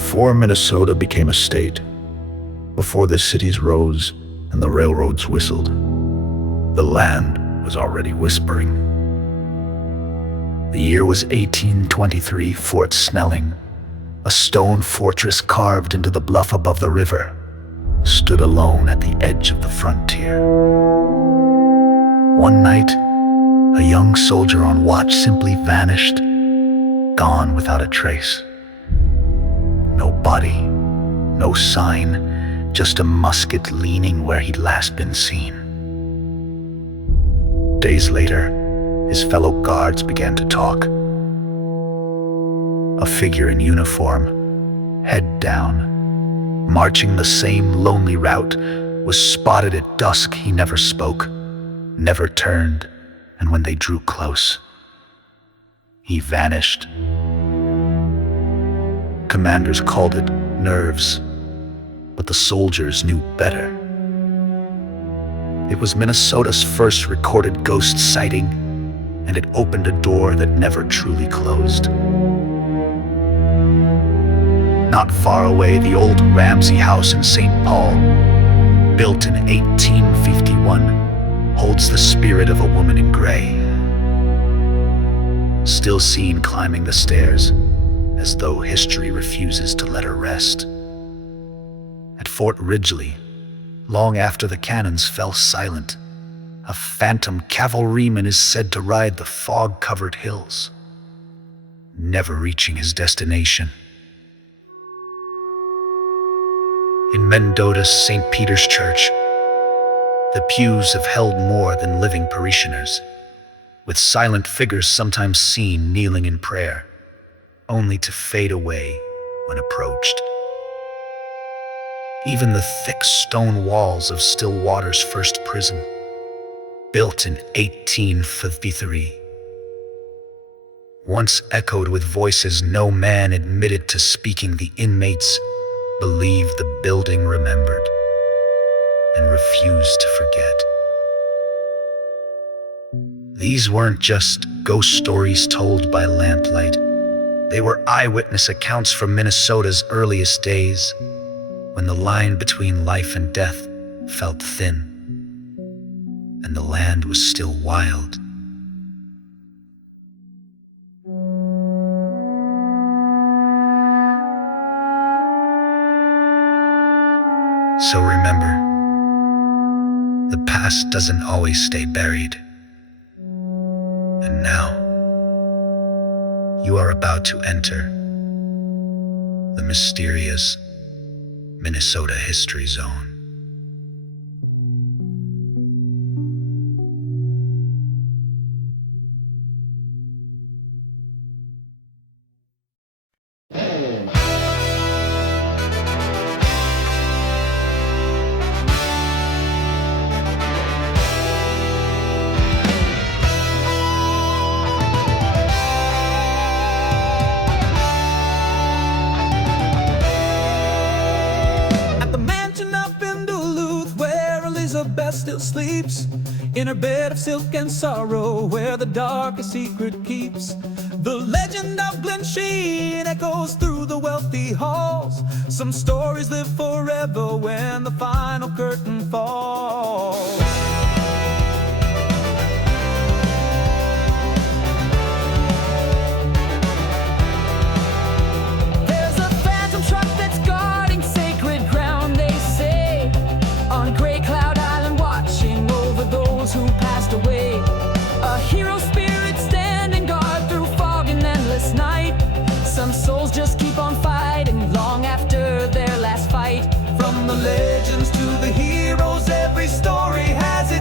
Before Minnesota became a state, before the cities rose and the railroads whistled, the land was already whispering. The year was 1823. Fort Snelling, a stone fortress carved into the bluff above the river, stood alone at the edge of the frontier. One night, a young soldier on watch simply vanished, gone without a trace. No body, no sign, just a musket leaning where he'd last been seen. Days later, his fellow guards began to talk. A figure in uniform, head down, marching the same lonely route, was spotted at dusk. He never spoke, never turned, and when they drew close, he vanished. Commanders called it nerves, but the soldiers knew better. It was Minnesota's first recorded ghost sighting, and it opened a door that never truly closed. Not far away, the old Ramsey House in St. Paul, built in 1851, holds the spirit of a woman in gray, still seen climbing the stairs, as though history refuses to let her rest. At Fort Ridgely, long after the cannons fell silent, a phantom cavalryman is said to ride the fog-covered hills, never reaching his destination. In Mendoza's St. Peter's Church, the pews have held more than living parishioners, with silent figures sometimes seen kneeling in prayer, only to fade away when approached. Even the thick stone walls of Stillwater's first prison, built in 1853, once echoed with voices no man admitted to speaking. The inmates believed the building remembered and refused to forget. These weren't just ghost stories told by lamplight. They were eyewitness accounts from Minnesota's earliest days, when the line between life and death felt thin, and the land was still wild. So remember, the past doesn't always stay buried. And now, you are about to enter the mysterious Minnesota History Zone. Still sleeps in her bed of silk and sorrow, where the darkest secret keeps. The legend of Glensheen echoes through the wealthy halls. Some stories live forever when the final curtain falls. There's a phantom truck that's guarding sacred ground, they say, on Gray Cloud who passed away. A hero spirit standing guard through fog and endless night. Some souls just keep on fighting long after their last fight. From the legends to the heroes, every story has its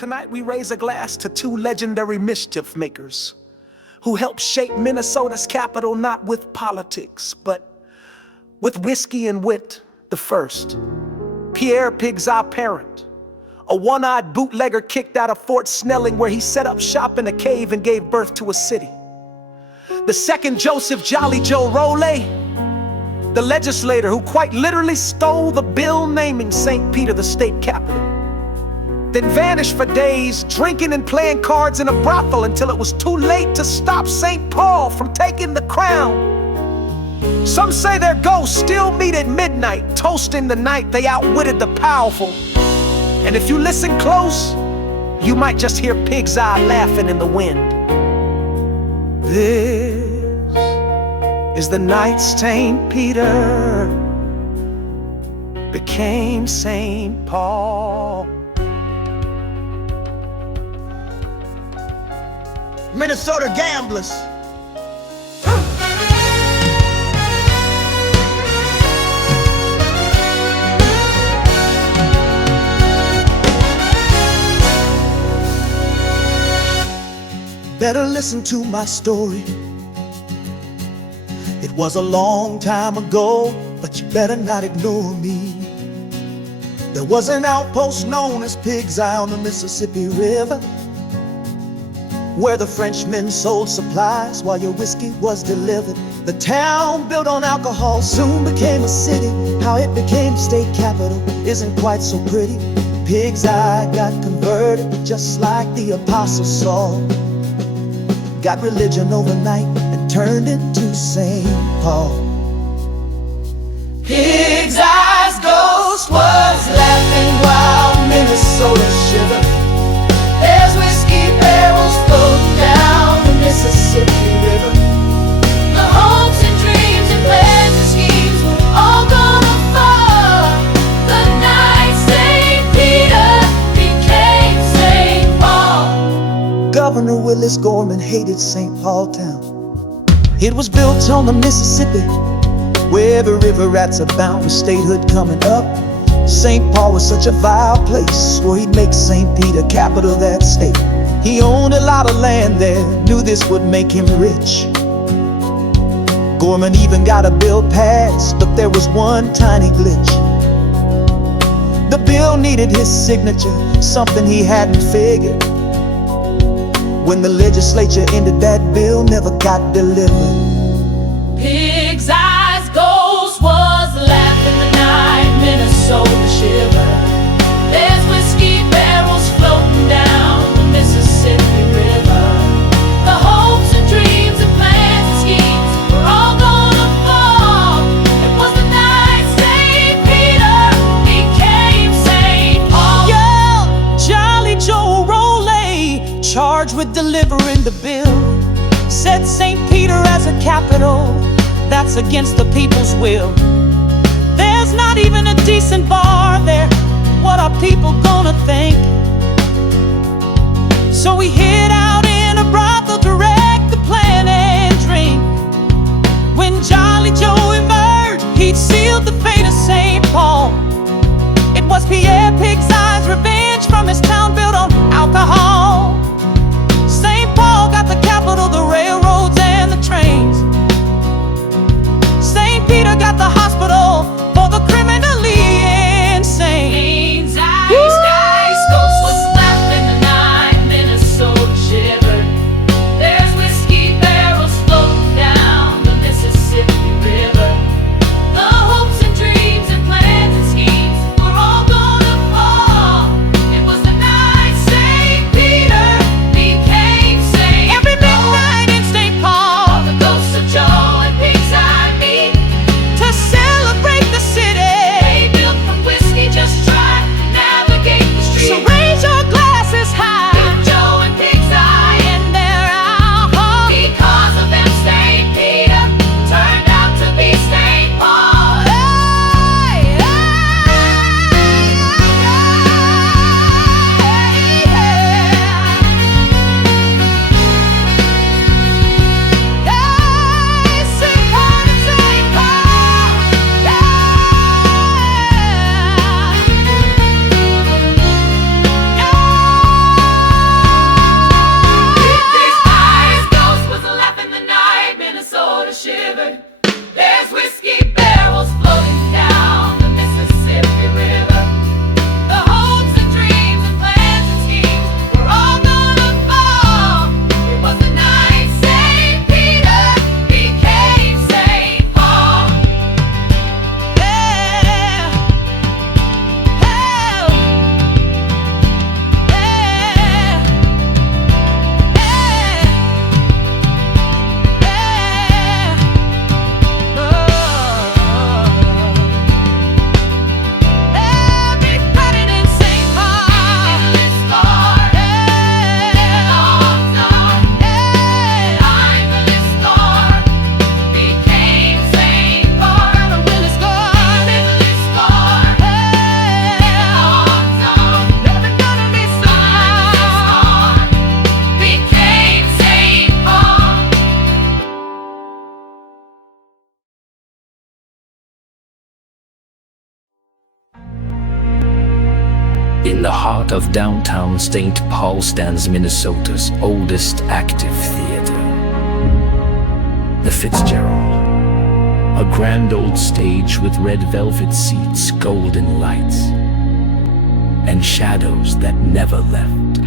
Tonight we raise a glass to two legendary mischief makers who helped shape Minnesota's capital not with politics, but with whiskey and wit. The first, Pierre Pig's Eye Parent, a one-eyed bootlegger kicked out of Fort Snelling where he set up shop in a cave and gave birth to a city. The second, Joseph Jolly Joe Roley, the legislator who quite literally stole the bill naming St. Peter the state capital, then vanished for days, drinking and playing cards in a brothel until it was too late to stop St. Paul from taking the crown. Some say their ghosts still meet at midnight, toasting the night they outwitted the powerful. And if you listen close, you might just hear Pig's Eye laughing in the wind. This is the night St. Peter became St. Paul. Minnesota gamblers. Better listen to my story. It was a long time ago, but you better not ignore me. There was an outpost known as Pig's Eye on the Mississippi River, where the Frenchmen sold supplies while your whiskey was delivered. The town built on alcohol soon became a city. How it became state capital isn't quite so pretty. Pig's Eye got converted just like the Apostle Saul. Got religion overnight and turned into St. Paul. Pig's Eye's ghost was laughing while Minnesota shivered. There's whiskey barrels floating down the Mississippi River. The hopes and dreams and plans and schemes were all gonna fall the night St. Peter became St. Paul. Governor Willis Gorman hated St. Paul town. It was built on the Mississippi, where the river rats abound with statehood coming up. St. Paul was such a vile place, where he'd make St. Peter capital of that state. He owned a lot of land there, knew this would make him rich. Gorman even got a bill passed, but there was one tiny glitch. The bill needed his signature, something he hadn't figured. When the legislature ended, that bill never got delivered. Pig's Eye's ghost was laughing the night Minnesota shivered. There's whiskey barrels floating down the Mississippi River. The hopes and dreams and plans and schemes were all gonna fall. It was the night St. Peter became St. Paul. Yeah, Jolly Joe Roley, charged with delivering the bill, set St. Peter as a capital. That's against the people's will. There's not even a decent bar there. What are people gonna think? So we hid out in a brothel, direct the plan and drink. When Jolly Joe emerged, he'd sealed the fate of St. Paul. It was Pierre Pig's Eye's revenge from his town built on alcohol. St. Paul got the capital, the railroads and the trains. St. Peter got the hospital for the criminally insane. Pig's ghost was laughing the night Minnesota shivered. There's whiskey barrels floating down the Mississippi River. The hopes and dreams and plans and schemes were all gonna fall. It was the night There's whiskey barrels floating down the Mississippi River. The hopes and dreams and plans and schemes were all gonna fall. It was the night St. Peter became St. Paul. In the heart of downtown St. Paul stands Minnesota's oldest active theater, the Fitzgerald. A grand old stage with red velvet seats, golden lights, and shadows that never left.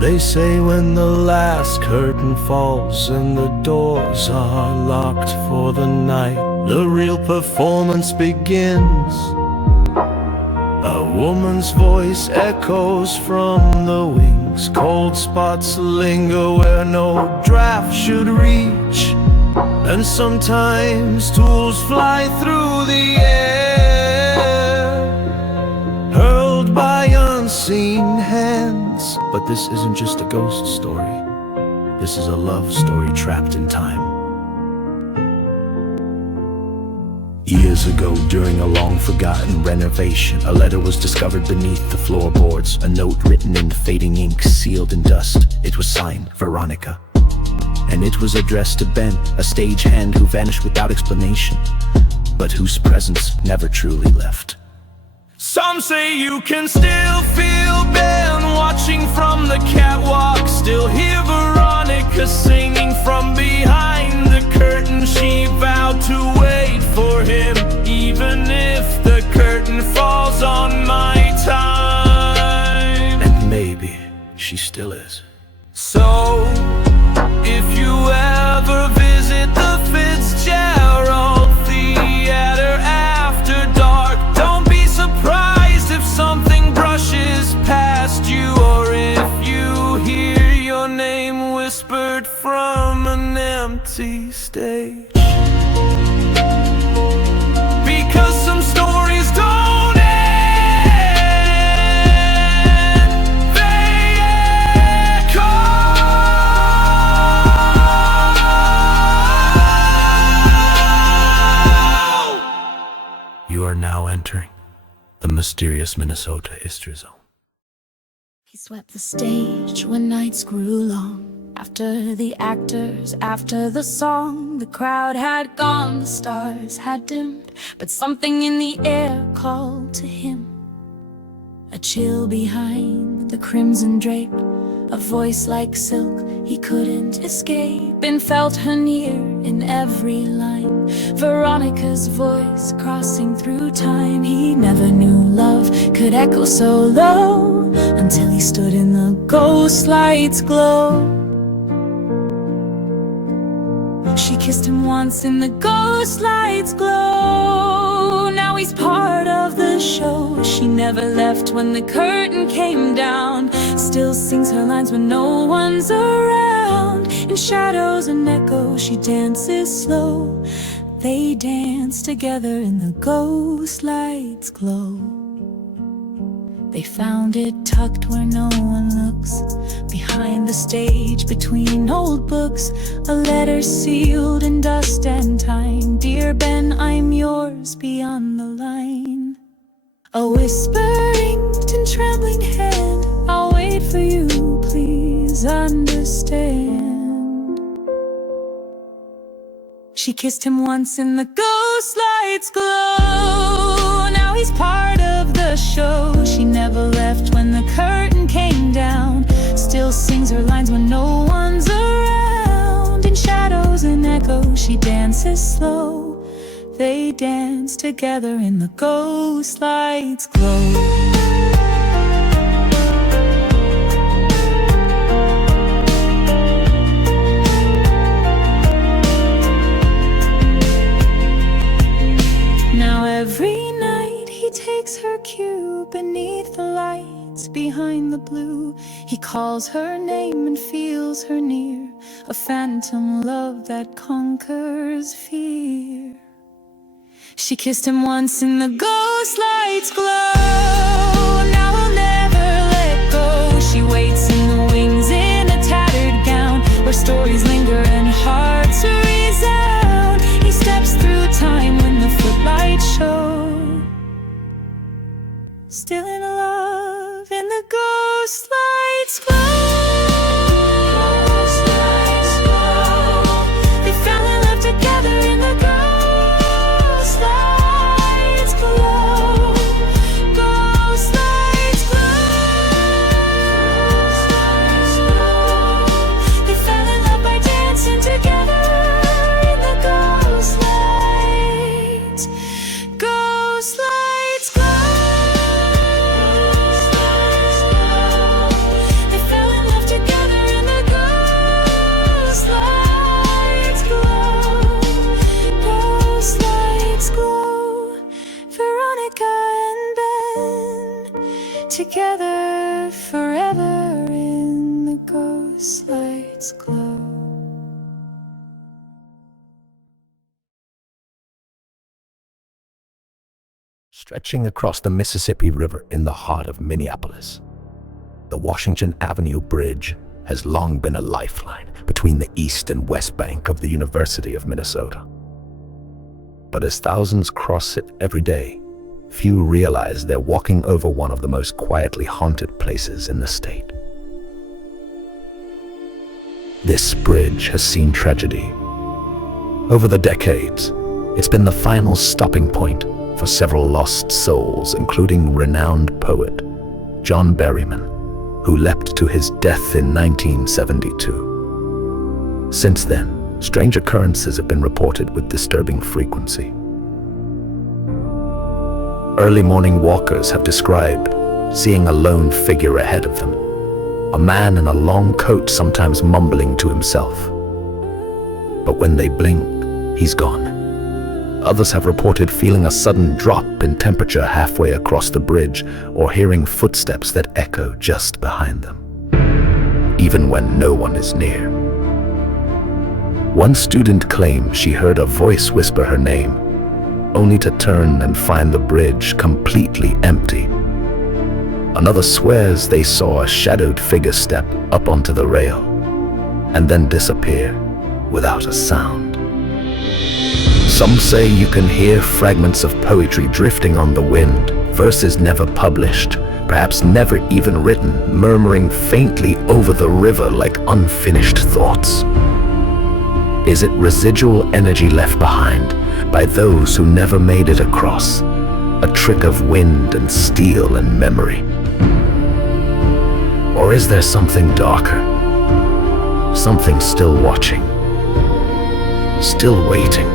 They say when the last curtain falls and the doors are locked for the night, the real performance begins. A woman's voice echoes from the wings. Cold spots linger where no draft should reach. And sometimes tools fly through the air, hurled by unseen hands. But this isn't just a ghost story. This is a love story trapped in time. Years ago, during a long-forgotten renovation, a letter was discovered beneath the floorboards. A note written in fading ink, sealed in dust. It was signed Veronica, and it was addressed to Ben, a stagehand who vanished without explanation, but whose presence never truly left. Some say you can still feel Ben watching from the catwalk, still hear Veronica singing from behind the curtain. She vowed to wait for him, even if the curtain falls on my time. And maybe she still is. So, if you ever visit the Fitzgerald Theater after dark, don't be surprised if something brushes past you, or if you hear your name whispered from an empty stage. Because some stories don't end, they echo. You are now entering the mysterious Minnesota history zone. He swept the stage when nights grew long. After the actors, after the song, the crowd had gone, the stars had dimmed, but something in the air called to him. A chill behind the crimson drape, a voice like silk he couldn't escape, and felt her near in every line. Veronica's voice crossing through time. He never knew love could echo so low, until he stood in the ghost light's glow. She kissed him once in the ghost light's glow. Now he's part of the show. She never left when the curtain came down, still sings her lines when no one's around. In shadows and echoes she dances slow. They dance together in the ghost light's glow. They found it tucked where no one looks, behind the stage, between old books. A letter sealed in dust and time. Dear Ben, I'm yours beyond the line. A whispering and trembling hand. I'll wait for you, please understand. She kissed him once in the ghost light's glow. Now he's part of the show. She never left when the curtain came down, still sings her lines when no one's around. In shadows and echoes she dances slow. They dance together in the ghost light's glow. Now every night he takes her cue beneath the lights behind the blue. He calls her name and feels her near, a phantom love that conquers fear. She kissed him once in the ghost light's glow. Now I'll never let go. She waits in the wings in a tattered gown, where stories linger and hearts resound. He steps through time when the footlights show, still in love in the ghost light's glow. They fell in love together in the ghost light's glow. Ghost light's glow. They fell in love by dancing together in the ghost lights. Ghost lights glow. They fell in love together in the ghost lights glow. Ghost lights glow. Veronica and Ben together forever in the ghost lights glow. Stretching across the Mississippi River in the heart of Minneapolis, the Washington Avenue Bridge has long been a lifeline between the east and west bank of the University of Minnesota. But as thousands cross it every day, few realize they're walking over one of the most quietly haunted places in the state. This bridge has seen tragedy. Over the decades, it's been the final stopping point for several lost souls, including renowned poet John Berryman, who leapt to his death in 1972. Since then, strange occurrences have been reported with disturbing frequency. Early morning walkers have described seeing a lone figure ahead of them, a man in a long coat sometimes mumbling to himself. But when they blink, he's gone. Others have reported feeling a sudden drop in temperature halfway across the bridge, or hearing footsteps that echo just behind them, even when no one is near. One student claimed she heard a voice whisper her name, only to turn and find the bridge completely empty. Another swears they saw a shadowed figure step up onto the rail and then disappear without a sound. Some say you can hear fragments of poetry drifting on the wind, verses never published, perhaps never even written, murmuring faintly over the river like unfinished thoughts. Is it residual energy left behind by those who never made it across? A trick of wind and steel and memory? Or is there something darker? Something still watching, still waiting,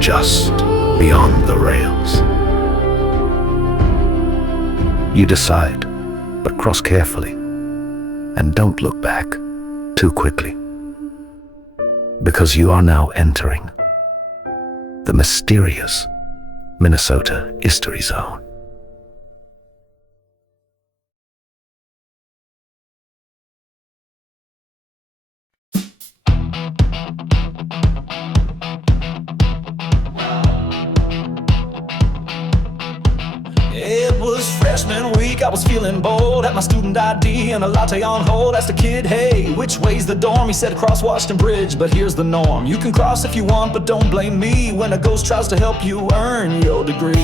just beyond the rails? You decide, but cross carefully, and don't look back too quickly, because you are now entering the mysterious Minnesota History Zone. It was freshman week, I was feeling bold. Had my student ID and a latte on hold. Asked a kid, hey, which way's the dorm? He said, cross Washington Bridge, but here's the norm. You can cross if you want, but don't blame me when a ghost tries to help you earn your degree.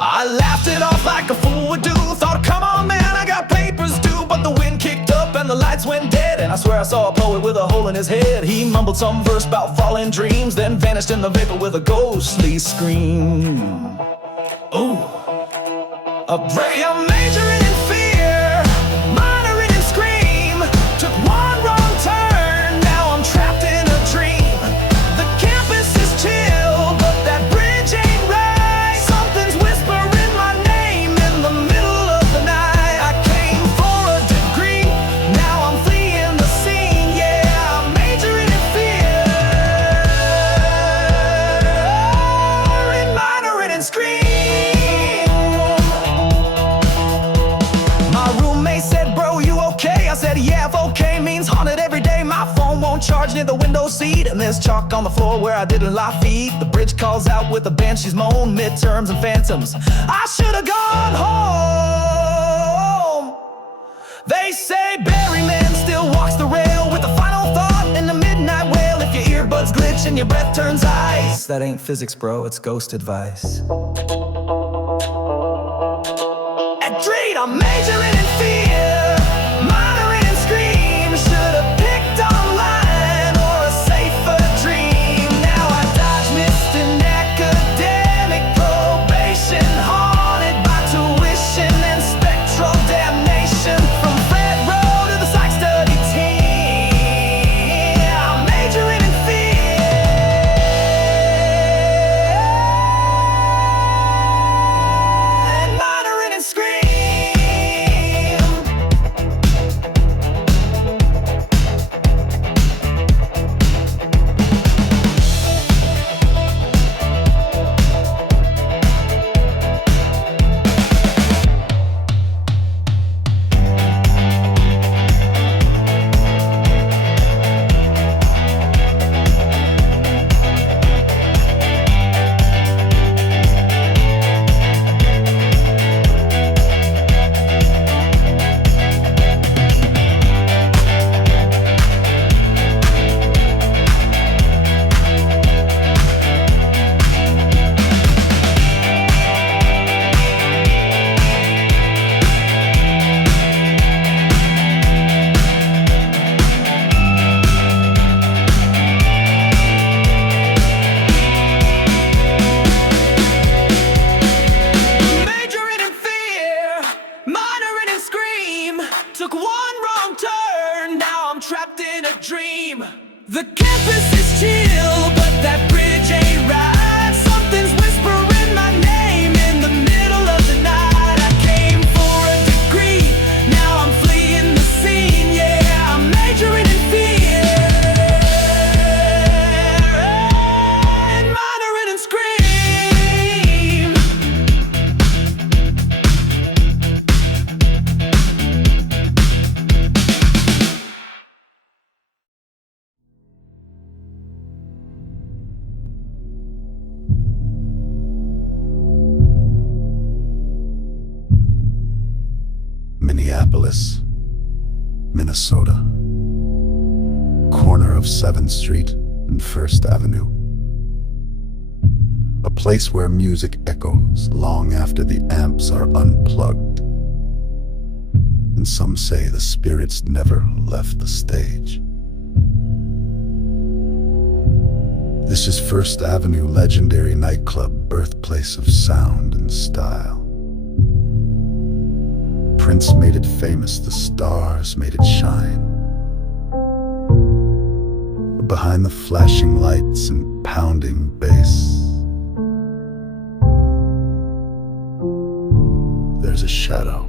I laughed it off like a fool would do. Thought, come on man, I got papers due. But the wind kicked up and the lights went dead, and I swear I saw a poet with a hole in his head. He mumbled some verse about falling dreams, then vanished in the vapor with a ghostly scream. Ooh, a majoring in fear, minoring in scream. Took one wrong turn, now I'm trapped in a dream. seat, and there's chalk on the floor where I didn't lie feet. The bridge calls out with a banshee's moan, midterms and phantoms. I should have gone home. They say Berryman still walks the rail with the final thought in the midnight wail. If your earbuds glitch and your breath turns ice, that ain't physics, bro, it's ghost advice. At Dreed, I'm majoring in fear, minoring in scream. Should've picked online or a safer dream. Now I dodge mist and academic probation, haunted by tuition and spectral damnation. From Fred Row to the psych study team, I'm majoring in fear and minoring in scream. Majoring in fear, minoring in scream. Took one wrong turn, now I'm trapped in a dream. The campus is chill, but that bridge ain't right. Something's whispering my name in the middle of the night. I came for a degree, now I'm fleeing the scene. Yeah, I'm majoring in fear and minoring in scream. Minneapolis, Minnesota. Corner of 7th Street and 1st Avenue. A place where music echoes long after the amps are unplugged. And some say the spirits never left the stage. This is 1st Avenue, legendary nightclub, birthplace of sound and style. Prince made it famous, the stars made it shine. But behind the flashing lights and pounding bass, there's a shadow.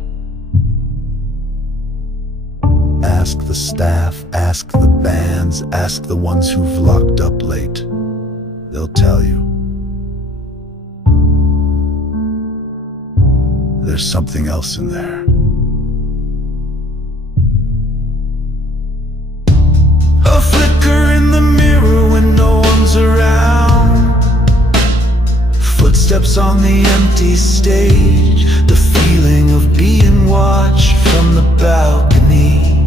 Ask the staff, ask the bands, ask the ones who've locked up late. They'll tell you. There's something else in there. A flicker in the mirror when no one's around. Footsteps on the empty stage. The feeling of being watched from the balcony.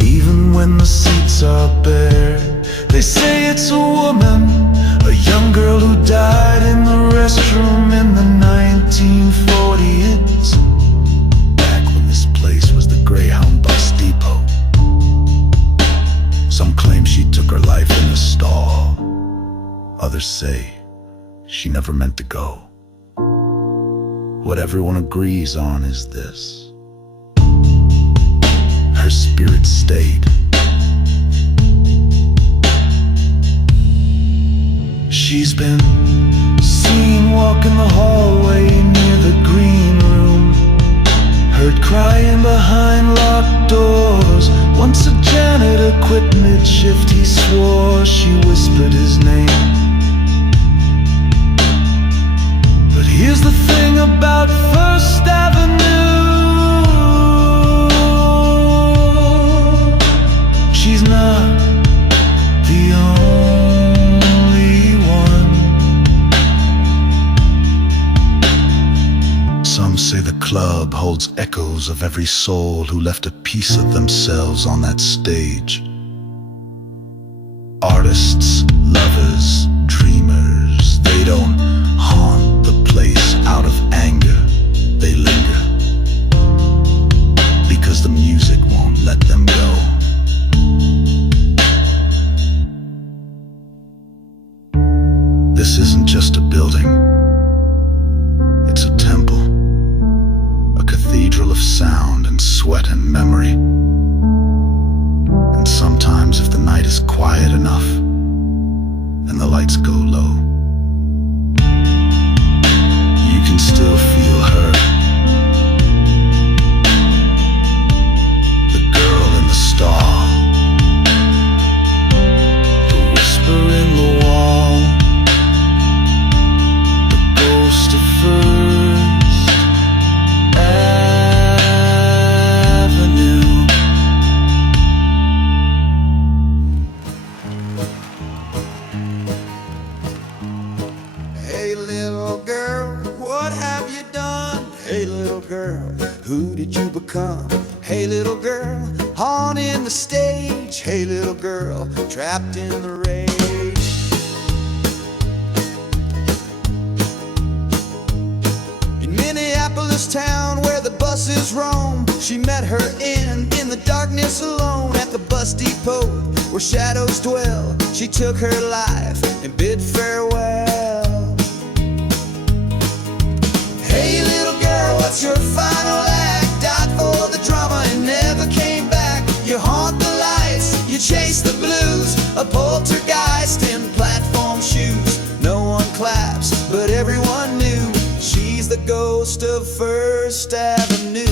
Even when the seats are bare, they say it's a woman, a young girl who died in the restroom in the 1940s. Back when this place was the Greyhound bus depot. Some claim she took her life in the stall. Others say she never meant to go. What everyone agrees on is this: her spirit stayed. She's been seen walking the hallway near the green room, heard crying behind locked doors. Once a janitor quit mid-shift, he swore she whispered his name. But here's the thing about 1st Avenue: she's not club holds echoes of every soul who left a piece of themselves on that stage. Artists, lovers, dreamers, they don't haunt the place out of anger. They linger because the music won't let them go. This isn't just a building, it's a temple, a cathedral of sound and sweat and memory. And sometimes if the night is quiet enough and the lights go low, you can still feel her. The girl in the stall, the whisper in the wall, the ghost of First Avenue. Hey little girl, what have you done? Hey little girl, who did you become? Hey little girl, haunting the stage. Hey little girl, trapped in the rage. In Minneapolis town where the buses roam, she met her end in the darkness alone. At the bus depot where shadows dwell, she took her life and bid farewell. Hey little girl, what's your final act? Died for the drama and never came back. You haunt the lights, you chase the blues, a poltergeist in platform shoes. No one claps, but everyone knew she's the ghost of First Avenue.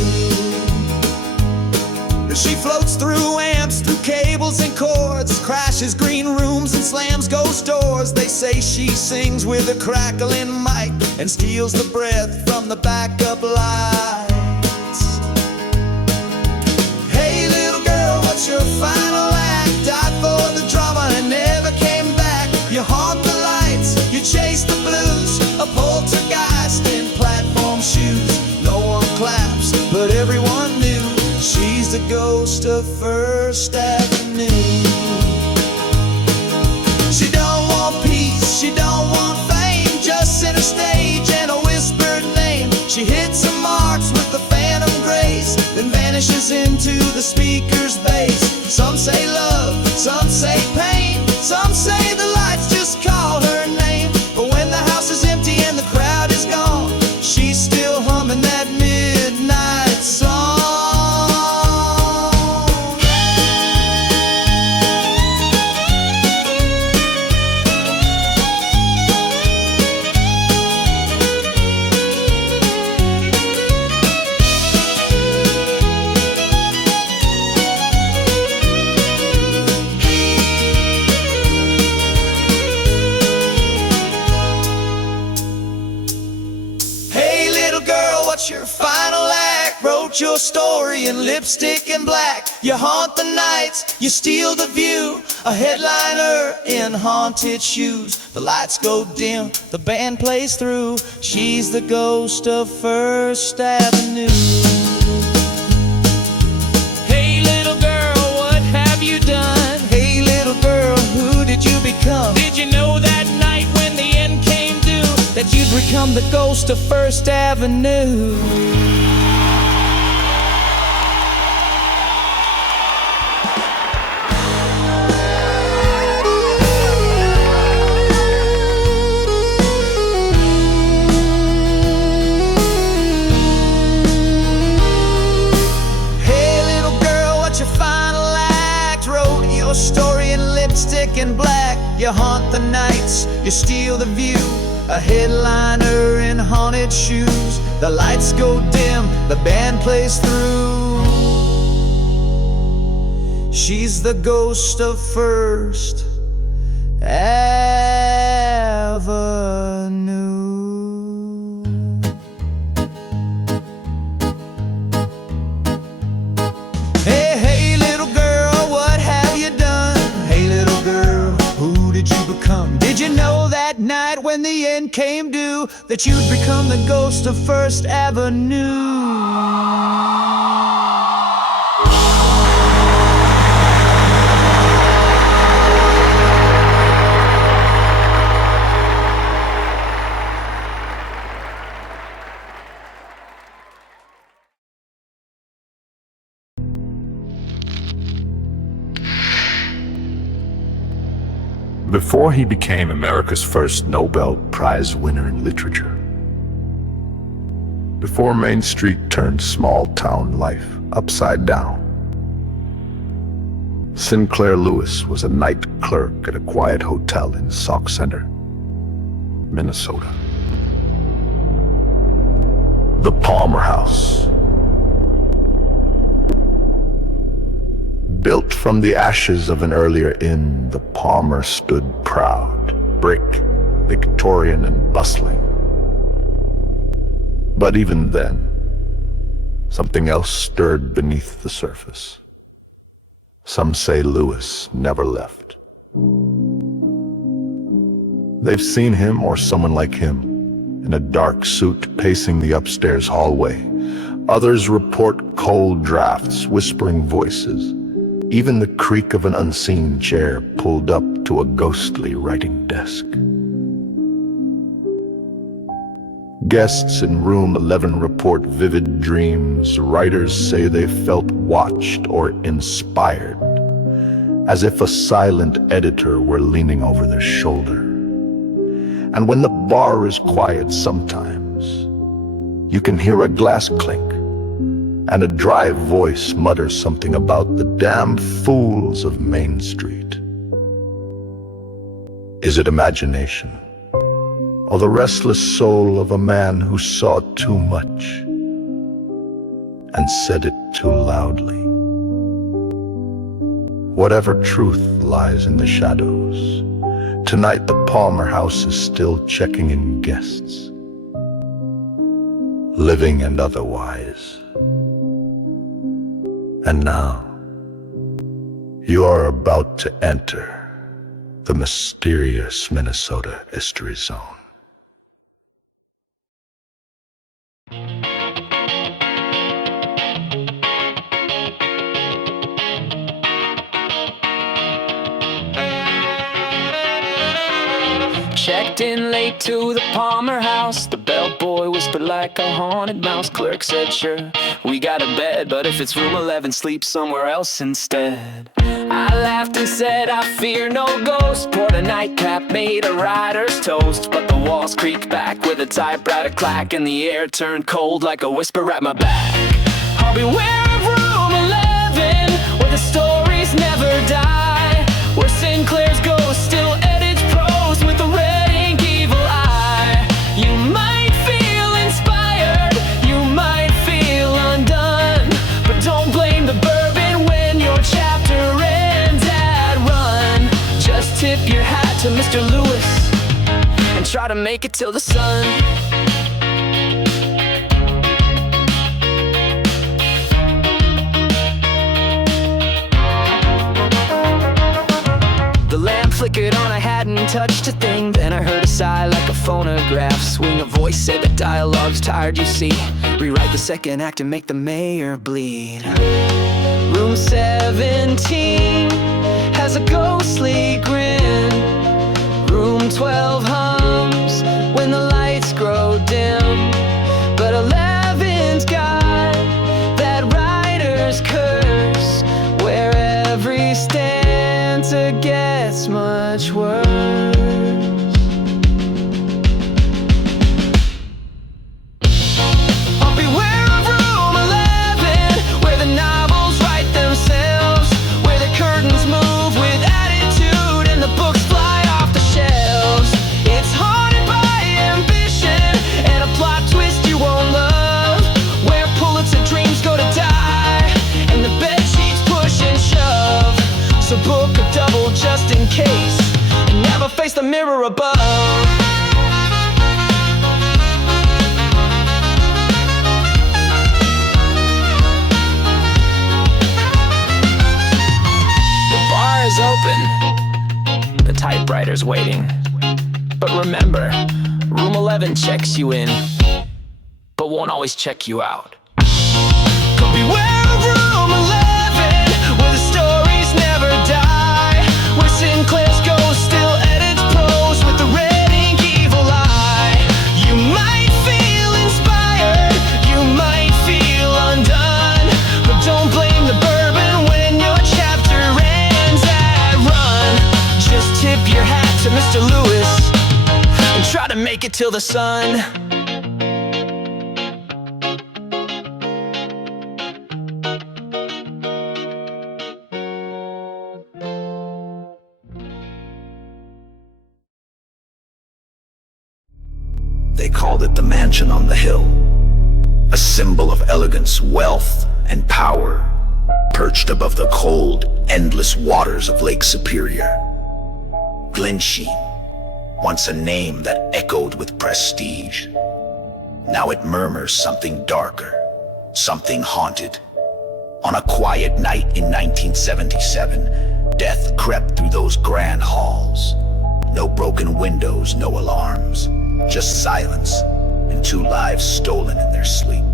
She floats through amps, through cables and cords, crashes green rooms and slams ghost doors. They say she sings with a crackling mic and steals the breath from the backup lights. Hey little girl, what's your final act? Died for the drama and never came back. You haunt the lights, you chase the blues, a poltergeist in platform shoes. No one claps, but everyone knew she's the ghost of First Avenue. She don't want peace, she don't want fame, just center stage and a whispered name. She hits her marks with the phantom grace, then vanishes into the speaker's bass. Some say love, some say pain, some say the lights just call her name. But when the house is empty and the crowd is gone, she's still humming that midnight song. What's your final act? Wrote your story in lipstick and black. You haunt the nights, you steal the view, a headliner in haunted shoes. The lights go dim, the band plays through. She's the ghost of First Avenue. Hey little girl, what have you done? Hey little girl, who did you become? Did you know that night when the end came due that you'd become the ghost of First Avenue? Hey little girl, what's your final act? Wrote your story in lipstick and black. You haunt the nights, you steal the view, a headliner in haunted shoes. The lights go dim, the band plays through. She's the ghost of First Avenue. Hey, hey, little girl, what have you done? Hey, little girl, who did you become? Did you know that that night when the end came due, that you'd become the ghost of First Avenue. Before he became America's first Nobel Prize winner in literature, before Main Street turned small-town life upside down, Sinclair Lewis was a night clerk at a quiet hotel in Sauk Center, Minnesota. The Palmer House. Built from the ashes of an earlier inn, the Palmer stood proud, brick, Victorian and bustling. But even then, something else stirred beneath the surface. Some say Lewis never left. They've seen him or someone like him in a dark suit pacing the upstairs hallway. Others report cold drafts, whispering voices, even the creak of an unseen chair pulled up to a ghostly writing desk. Guests in room 11 report vivid dreams. Writers say they felt watched or inspired, as if a silent editor were leaning over their shoulder. And when the bar is quiet sometimes, you can hear a glass clink, and a dry voice mutters something about the damn fools of Main Street. Is it imagination, or the restless soul of a man who saw too much and said it too loudly? Whatever truth lies in the shadows, tonight the Palmer House is still checking in guests, living and otherwise. And now, you are about to enter the mysterious Minnesota History Zone. Checked in late to the Palmer House. The bellboy whispered like a haunted mouse. Clerk said, sure, we got a bed, but if it's room 11, sleep somewhere else instead. I laughed and said, I fear no ghost. Poured a nightcap, made a writer's toast. But the walls creaked back with a typewriter clack, and the air turned cold like a whisper at my back. I'll beware of room 11, where the stories never die, where Sinclair's ghost still edits prose with a red ink evil eye. You might feel inspired, you might feel undone, but don't blame the bourbon when your chapter ends at run. Just tip your hat to Mr. Lewis and try to make it till the sun. The lamp flickered on, I hadn't touched a thing. Then I heard a sigh like a phonograph swing. A voice said the dialogue's tired, you see. Rewrite the second act and make the mayor bleed. Room 17 has a ghostly grin. Room 12 hums when the lights grow dim. But 11's got that writer's curse, where every stanza gets much worse. I'll beware of room 11, where the novels write themselves, where the curtains move with attitude and the books fly off the shelves. It's haunted by ambition and a plot twist you won't love, where Pulitzer dreams go to die and the bed sheets push and shove. So book a double just in case, and never face the mirror above. The bar is open, the typewriter's waiting. But remember, room 11 checks you in, but won't always check you out. But beware of room 11, where the stories never die, where Sinclair's ghost still edits prose with the red ink evil eye. You might feel inspired, you might feel undone, but don't blame the bourbon when your chapter ends at run. Just tip your hat to Mr. Lewis and try to make it till the sun. They called it the mansion on the hill, a symbol of elegance, wealth, and power, perched above the cold, endless waters of Lake Superior. Glensheen, once a name that echoed with prestige. Now it murmurs something darker, something haunted. On a quiet night in 1977, death crept through those grand halls. No broken windows, no alarms, just silence and 2 lives stolen in their sleep.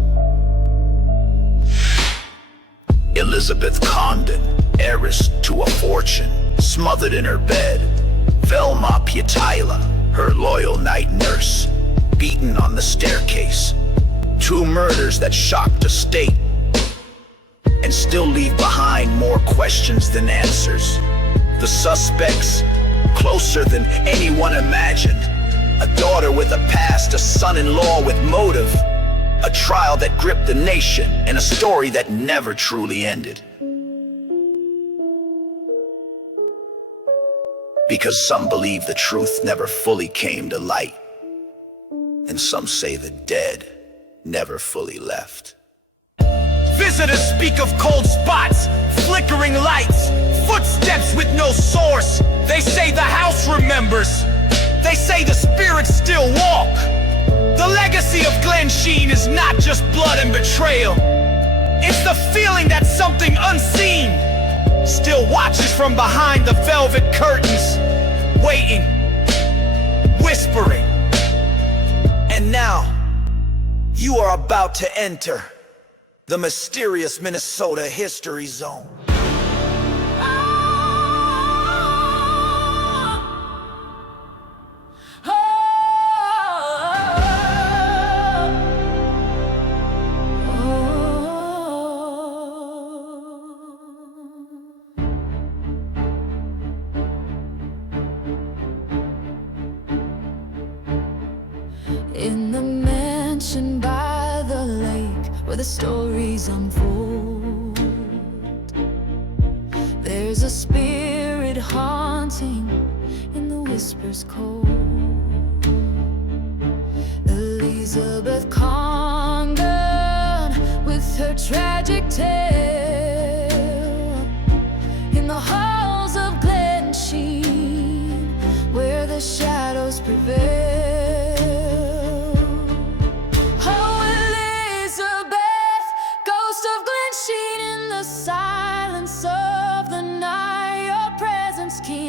Elizabeth Condon, heiress to a fortune, smothered in her bed. Velma Pietila, her loyal night nurse, beaten on the staircase. 2 murders that shocked a state and still leave behind more questions than answers. The suspects, closer than anyone imagined. A daughter with a past, a son-in-law with motive. A trial that gripped the nation, and a story that never truly ended. Because some believe the truth never fully came to light, and some say the dead never fully left. Visitors speak of cold spots, flickering lights, footsteps with no source. They say the house remembers. They say the spirits still walk. The legacy of Glensheen is not just blood and betrayal. It's the feeling that something unseen still watches from behind the velvet curtains, waiting, whispering. And now, you are about to enter the mysterious Minnesota History Zone. In the mansion by the lake, where the stories unfold, there's a spirit haunting in the whispers cold. Elizabeth Condon, with her tragic tale, in the halls of Glensheen, where the shadows prevail.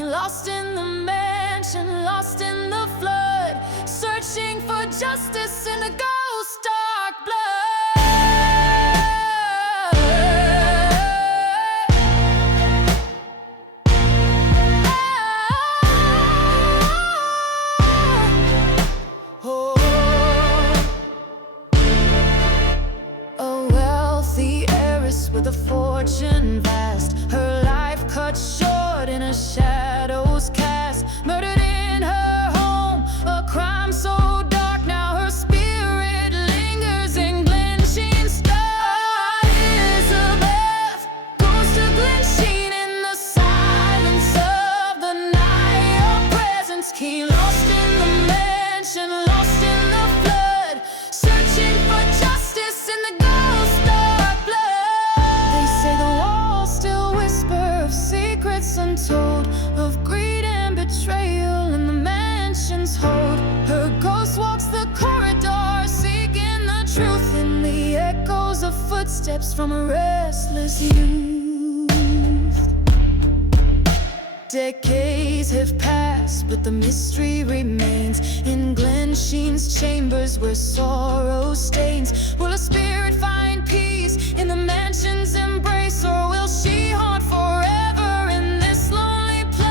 Lost in the mansion, lost in the flood, searching for justice in a ghost dark blood. A wealthy heiress with a fortune vast, her life cut short in a shadows cast, murdered in her home, a crime so dark now her spirit lingers in Glensheen stars. Elizabeth, ghost of Glensheen, in the silence of the night, your presence keen, lost in the mansion, lost in the flood, searching for justice in the ghost dark blood. They say the walls still whisper of secrets untold, of greed and betrayal in the mansion's hold. Her ghost walks the corridor, seeking the truth in the echoes of footsteps from a restless youth. Decades have passed, but the mystery remains. In Glensheen's chambers where sorrow stains, will a spirit find peace in the mansion's embrace, or will she haunt forever in this lonely place?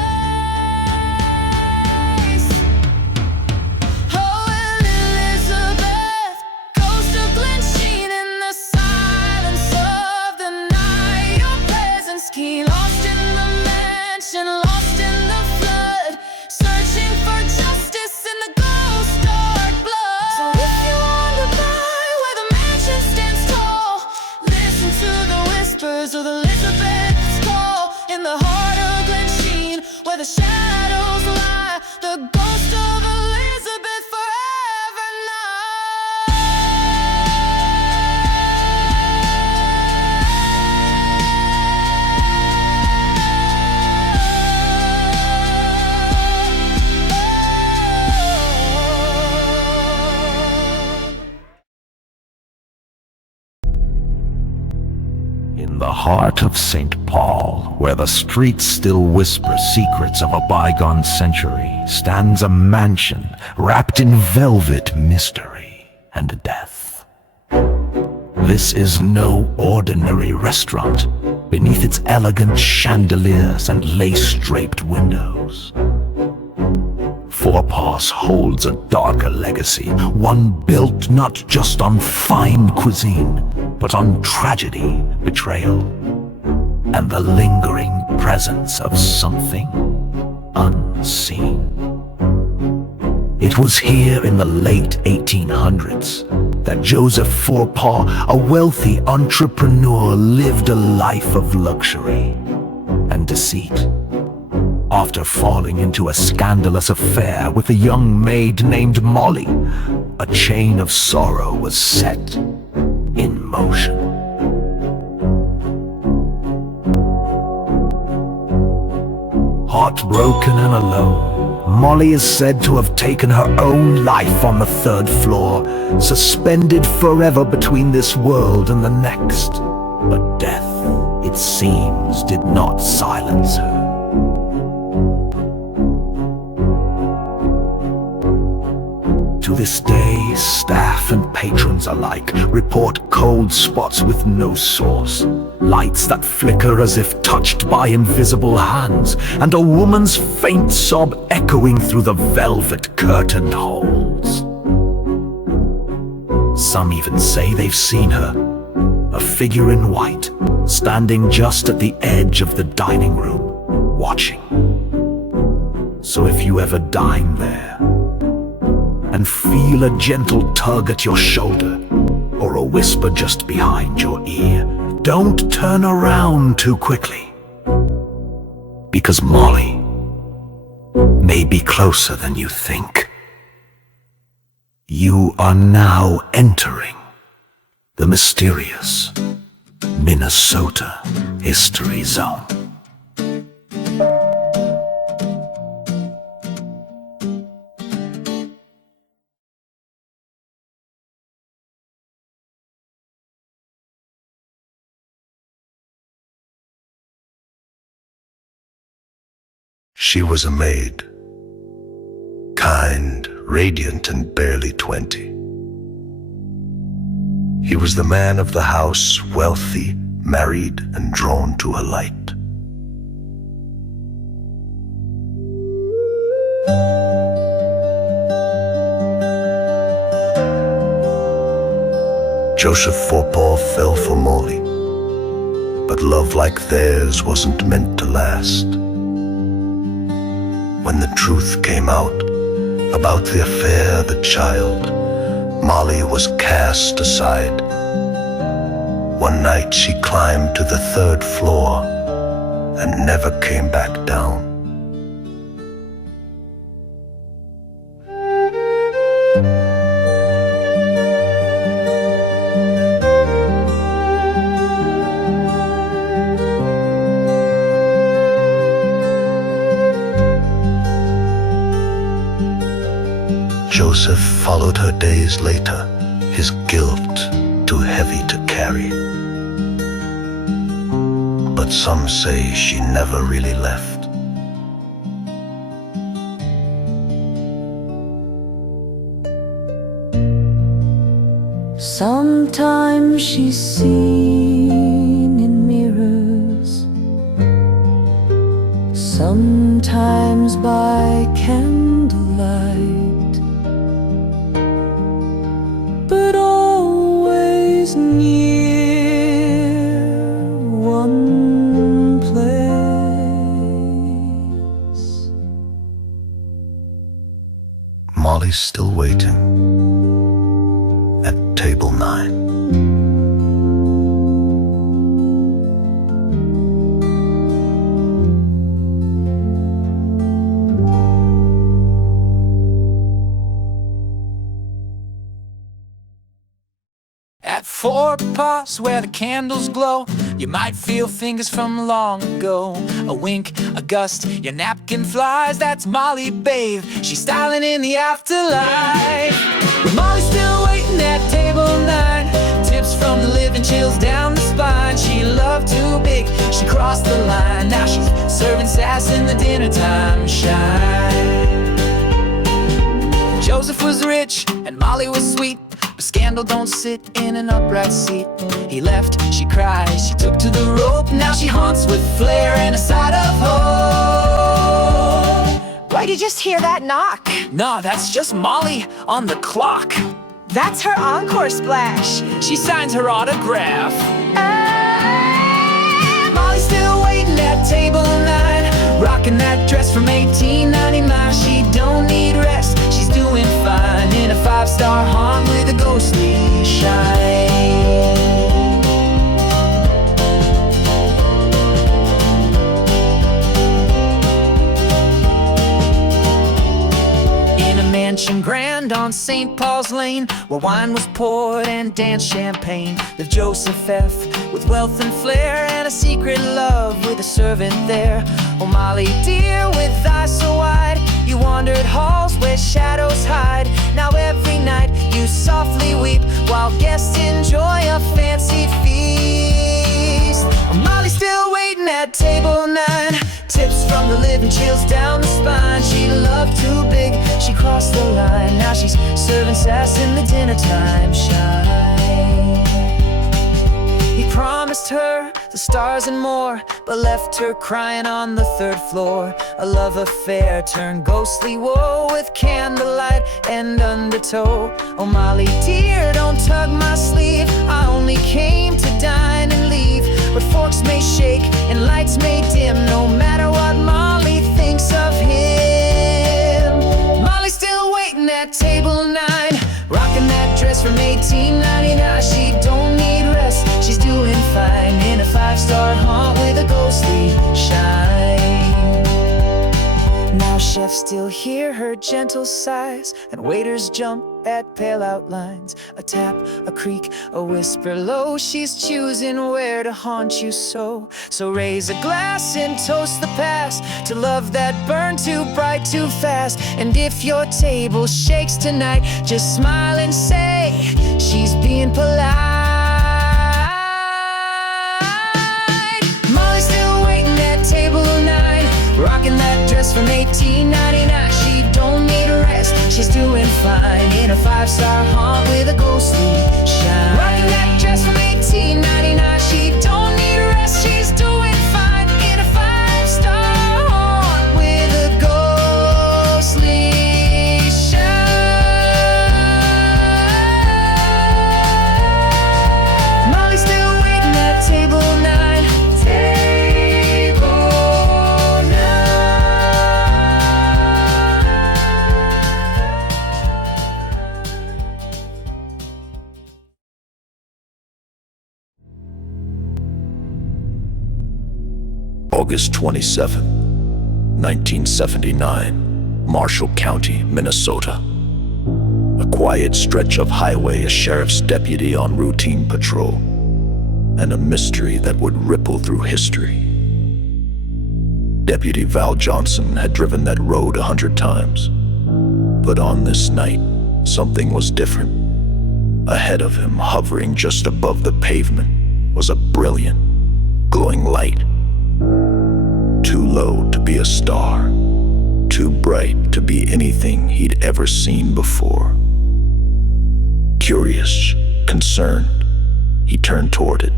Oh, will Elizabeth, ghost of Glensheen, in the silence of the night, your presence keen, lost in the mansion, lost in the flood, searching for justice in the ghost dark blood. So if you wander by where the mansion stands tall, listen to the whispers of Elizabeth's call. In the heart of Glensheen, where the shadows lie, the ghost of Elizabeth forever In the heart of St. Paul, where the streets still whisper secrets of a bygone century, stands a mansion wrapped in velvet mystery and death. This is no ordinary restaurant. Beneath its elegant chandeliers and lace-draped windows, Forepaws holds a darker legacy, one built not just on fine cuisine, but on tragedy, betrayal, and the lingering presence of something unseen. It was here in the late 1800s that Joseph Forepaugh, a wealthy entrepreneur, lived a life of luxury and deceit. After falling into a scandalous affair with a young maid named Molly, a chain of sorrow was set in motion. Heartbroken and alone, Molly is said to have taken her own life on the 3rd floor, suspended forever between this world and the next. But death, it seems, did not silence her. To this day, staff and patrons alike report cold spots with no source, lights that flicker as if touched by invisible hands, and a woman's faint sob echoing through the velvet curtained halls. Some even say they've seen her, a figure in white, standing just at the edge of the dining room, watching. So if you ever dine there, and feel a gentle tug at your shoulder, or a whisper just behind your ear, don't turn around too quickly, because Molly may be closer than you think. You are now entering the mysterious Minnesota History Zone. She was a maid, kind, radiant, and barely 20. He was the man of the house, wealthy, married, and drawn to a light. Joseph Forepaugh fell for Molly, but love like theirs wasn't meant to last. When the truth came out about the affair, the child, Molly was cast aside. One night she climbed to the 3rd floor and never came back down. Joseph followed her days later, his guilt too heavy to carry. But some say she never really left, Sometimes she's seen in mirrors, sometimes by candlelight, but always near one place. Molly's still waiting at table 9. At 4 paws where the candles glow, you might feel fingers from long ago. A wink, a gust, your napkin flies. That's Molly, babe, she's styling in the afterlife. But Molly's still waiting at table 9. Tips from the living, chills down the spine. She loved too big, she crossed the line. Now she's serving sass in the dinner time shine. Joseph was rich and Molly was sweet, but scandal don't sit in an upright seat. He left, she cries, she took to the rope. Now she haunts with flair and a side of hope. Why'd you just hear that knock? Nah, that's just Molly on the clock. That's her encore splash. She signs her autograph. Molly's still waiting at table 9, rocking that dress from 1899. She don't need rest, she's doing fine in a 5-star haunt with a ghostly shine. In a mansion grand on St. Paul's Lane, where wine was poured and danced champagne, lived Joseph F. with wealth and flair, and a secret love with a servant there. Oh, Molly dear, with eyes so wide, you wandered halls where shadows hide. Now every night you softly weep while guests enjoy a fancy feast. Oh, Molly's still waiting at table 9. Tips from the living, chills down the spine. She loved too big, she crossed the line. Now she's serving sass in the dinner time shine. He promised her the stars and more, but left her crying on the 3rd floor. A love affair turned ghostly woe, with candlelight and undertow. Oh, Molly dear, don't tug my sleeve, I only came to dine and leave. But forks may shake and lights may dim, no matter what Molly thinks of him. Molly's still waiting at table 9, rocking that dress from 1899. She don't need rest, she's doing fine in a 5-star haunt with a ghostly shine. Now chefs still hear her gentle sighs, and waiters jump at pale outlines. A tap, a creak, a whisper low, she's choosing where to haunt you so. So raise a glass and toast the past to love that burned too bright too fast. And if your table shakes tonight, just smile and say she's being polite. Molly's still waiting at table 9, rocking that dress from 1899. She don't need rest, she's doing fine in a 5-star haunt with a ghostly shine. Rocking that dress from 1899. She don't need rest, she's doing fine in a 5-star haunt with a ghostly shine. Molly's still waiting at table 9. Table 9. August 27, 1979, Marshall County, Minnesota. A quiet stretch of highway, a sheriff's deputy on routine patrol, and a mystery that would ripple through history. Deputy Val Johnson had driven that road 100 times, but on this night, something was different. Ahead of him, hovering just above the pavement, was a brilliant, glowing light. Too low to be a star, too bright to be anything he'd ever seen before. Curious, concern. He turned toward it,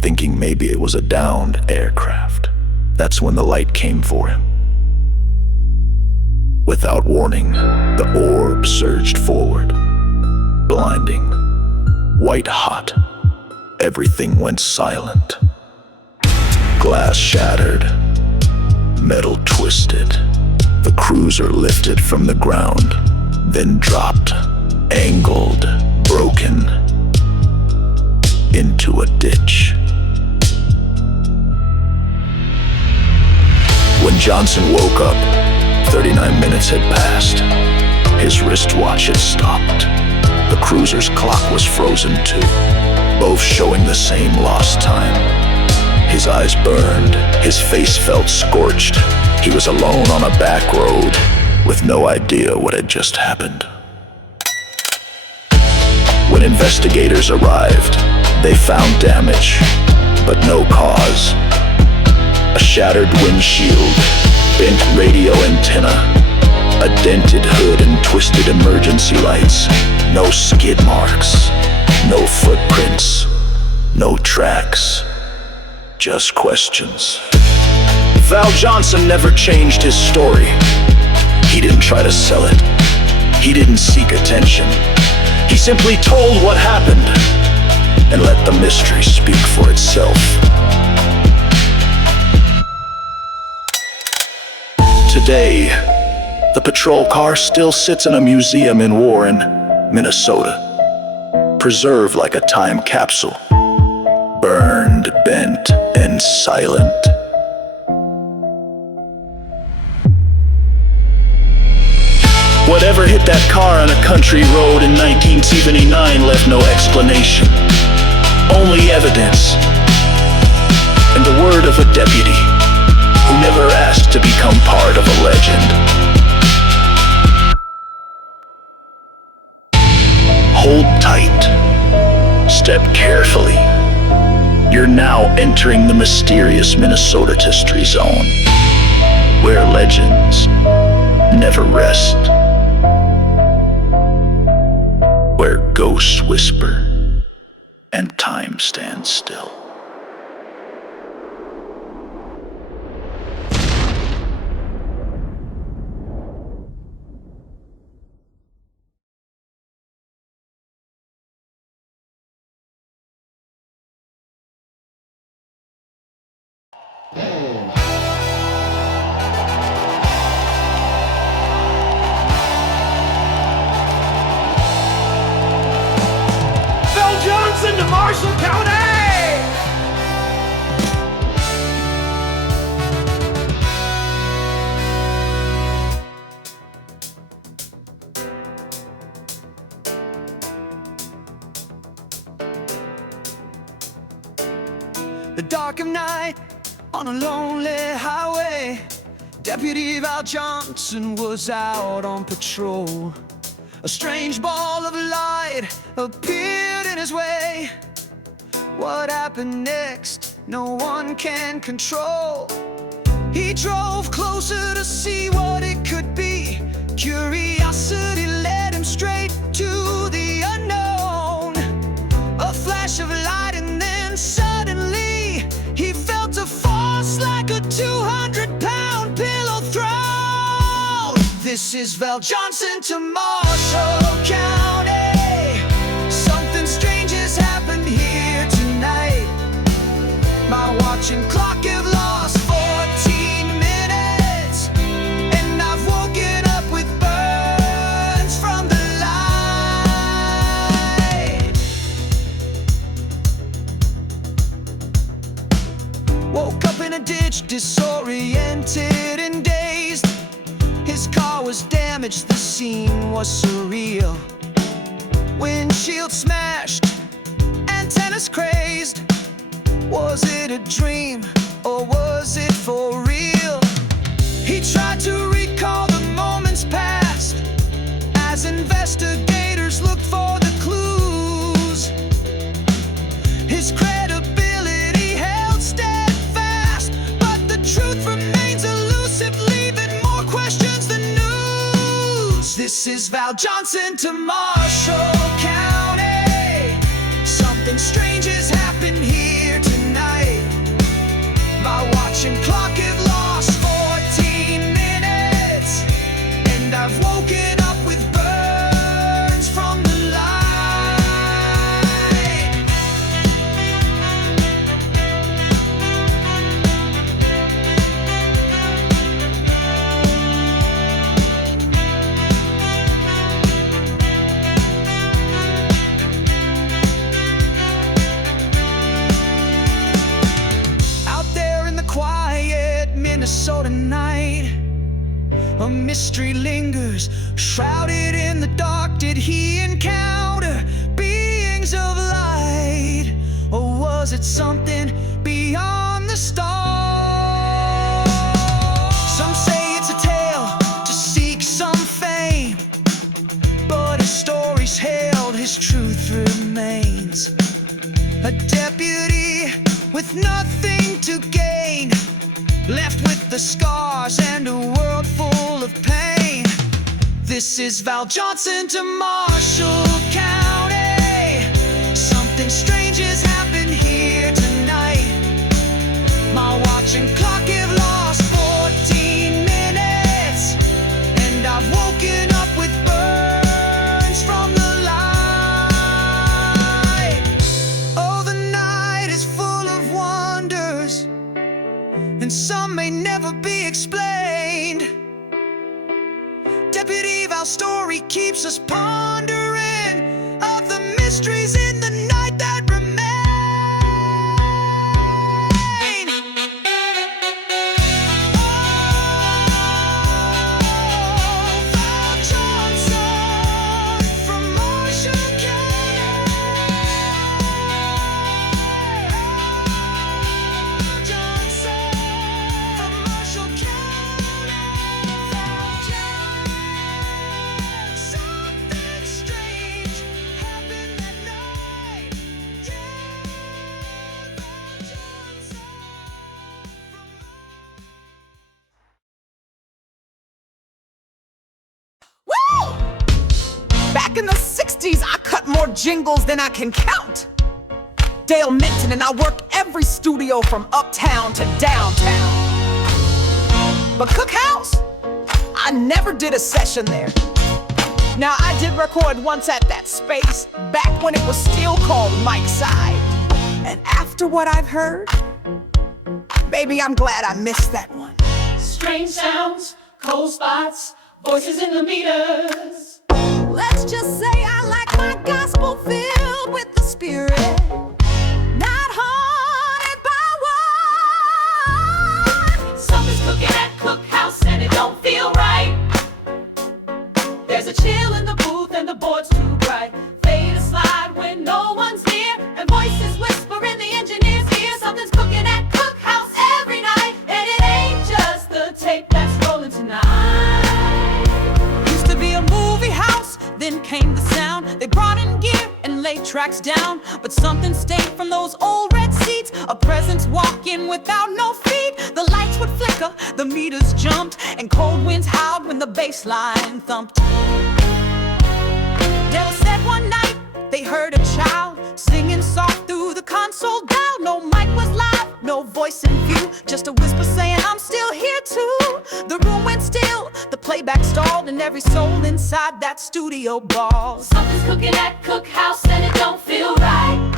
thinking maybe it was a downed aircraft. That's when the light came for him. Without warning, the orb surged forward, blinding, white hot. Everything went silent. Glass shattered, metal twisted. The cruiser lifted from the ground, then dropped, angled, broken, into a ditch. When Johnson woke up, 39 minutes had passed. His wristwatch had stopped. The cruiser's clock was frozen too, both showing the same lost time. His eyes burned, his face felt scorched. He was alone on a back road, with no idea what had just happened. When investigators arrived, they found damage, but no cause. A shattered windshield, bent radio antenna, a dented hood and twisted emergency lights. No skid marks, no footprints, no tracks, just questions. Val Johnson never changed his story. He didn't try to sell it. He didn't seek attention. He simply told what happened and let the mystery speak for itself. Today, the patrol car still sits in a museum in Warren, Minnesota, preserved like a time capsule, burned, bent, and silent. Whatever hit that car on a country road in 1979 left no explanation, only evidence, and the word of a deputy who never asked to become part of a legend. Hold tight. Step carefully. You're now entering the mysterious Minnesota history zone, where legends never rest, where ghosts whisper and time stands still. Phil Johnson to Marshall County! The dark of night on a lonely highway, Deputy Val Johnson was out on patrol. A strange ball of light appeared in his way. What happened next, no one can control. He drove closer to see what it could be. Curiosity led him straight to the unknown. A flash of light and then suddenly he felt a force like a 200-pound pillow throw. This is Val Johnson to Marshall County. Something strange has happened here tonight. My watch and clock have lost 14 minutes, and I've woken up with burns from the light. Woke up in a ditch, disoriented and dazed. His car was damaged, the scene was surreal. Windshield smashed, antennas crazed. Was it a dream, or was it for real? He tried to recall the moments past as investigators looked for the clues. His credibility held steadfast, but the truth remains elusive, leaving more questions than news. This is Val Johnson to Marshall County. Something strange has happened here tonight. My watch and clock have lost 14 minutes, and I've woken up with burns from the light. Out there in the quiet Minnesota night, a mystery lingers, shrouded in the dark. Did he encounter beings of light, or was it something beyond the stars? Some say it's a tale to seek some fame, but his story's held, his truth remains. A deputy with nothing to gain, left with the scars and a world full of pain. This is Val Johnson to Marshall County. Something strange has happened here tonight. My watch and clock have lost 14 minutes, and I've woken up with burns from the light. Oh, the night is full of wonders, and some may never be explained. Deputy Val's story keeps us pondering of the mysteries in the night that remain. Oh, Val Johnson from Marshall County. Johnson from Marshall County. Val Johnson. Something strange happened that night. Yeah, Val Johnson Woo! Back in the 60s, I cut more jingles than I can count. Dale Minton and I worked every studio from uptown to downtown. But Cookhouse, I never did a session there. Now, I did record once at that space, back when it was still called Mike's Side. And after what I've heard, baby, I'm glad I missed that one. Strange sounds, cold spots, voices in the meters. Let's just say I like my gospel filled with the Spirit, not haunted by war. Something's cooking at Cookhouse and it don't feel right. There's a chill in the booth and the board's too bright. Fade a slide when no one's near, and voices whisper in the engineer's ear. Something's cooking at Cookhouse every night, and it ain't just the tape that's rolling tonight. Used to be a movie house, then came the sound. They brought in gear and laid tracks down, but something stayed from those old red seats. A presence walk in without no feet. The lights would flicker, the meters jumped, and cold winds howled when the bass line thumped. Dale said one night they heard a child singing soft through the console dial. No mic was live, no voice in view, just a whisper saying, I'm still here too. The room went still, the playback stalled, and every soul inside that studio bawled. Something's cooking at Cookhouse and it don't feel right.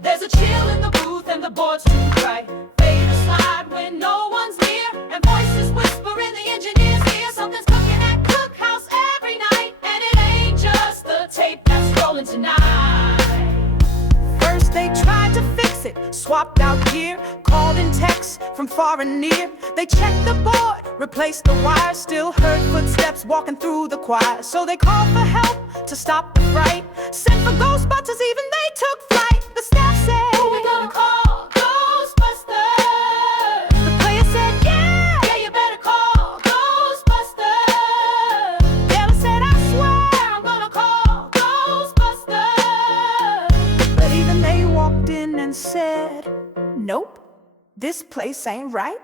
There's a chill in the booth and the board's too bright. Fade a slide when no one's near, and voices whisper in the engineer's ear. Something's cooking at Cookhouse every night, and it ain't just the tape that's rolling tonight. First they tried to fix it, swapped out gear, called in texts from far and near. They checked the board, replaced the wire, still heard footsteps walking through the choir. So they called for help to stop the fright, sent for Ghostbusters, even they took flight. The staff said, Who we gonna call? Ghostbusters. The player said, yeah. Yeah, you better call Ghostbusters. Dale said, I swear. I'm gonna call Ghostbusters. But even they walked in and said, nope, this place ain't right.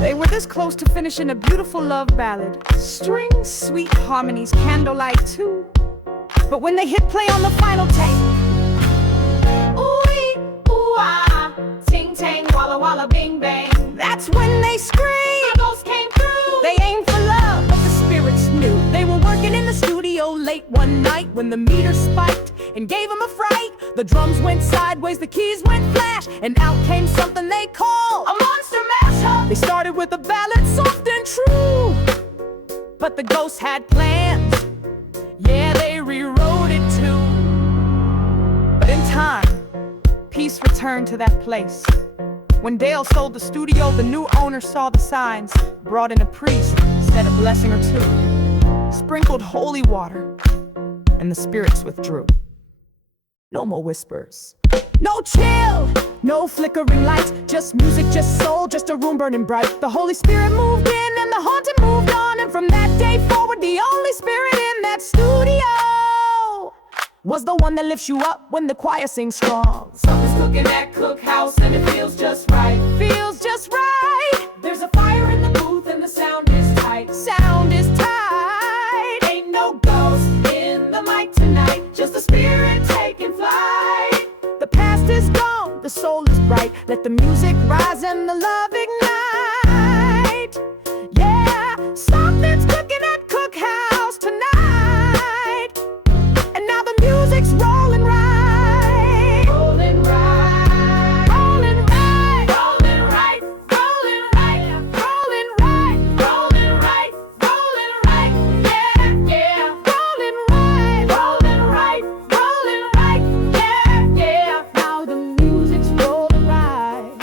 They were this close to finishing a beautiful love ballad. Strings, sweet harmonies, candlelight too. But when they hit play on the final tape, walla walla bing bang. That's when they screamed. The ghost came through. They aimed for love, but the spirits knew. They were working in the studio late one night when the meter spiked and gave them a fright. The drums went sideways, the keys went flash, and out came something they called A monster mashup. They started with a ballad soft and true, but the ghosts had plans. Yeah, they rewrote it too. But in time, peace returned to that place. When Dale sold the studio, the new owner saw the signs, brought in a priest, said a blessing or two, sprinkled holy water, and the spirits withdrew. No more whispers, no chill, no flickering lights, just music, just soul, just a room burning bright. The Holy Spirit moved in and the haunted moved on, and from that day forward, the only spirit in that studio was the one that lifts you up when the choir sings strong. Something's cooking at Cookhouse and it feels just right. Feels just right. There's a fire in the booth and the sound is tight. Sound is tight. Ain't no ghost in the mic tonight, just a spirit taking flight. The past is gone, the soul is bright. Let the music rise and the love ignite. Yeah, something's cooking at Cookhouse tonight, and now the music's rolling right. Rolling right, Rolling right. rolling right, rolling right, rolling right, rolling right, rolling right, yeah, yeah. Rolling right. Rolling right, rolling right, yeah, yeah. Now the music's rolling right.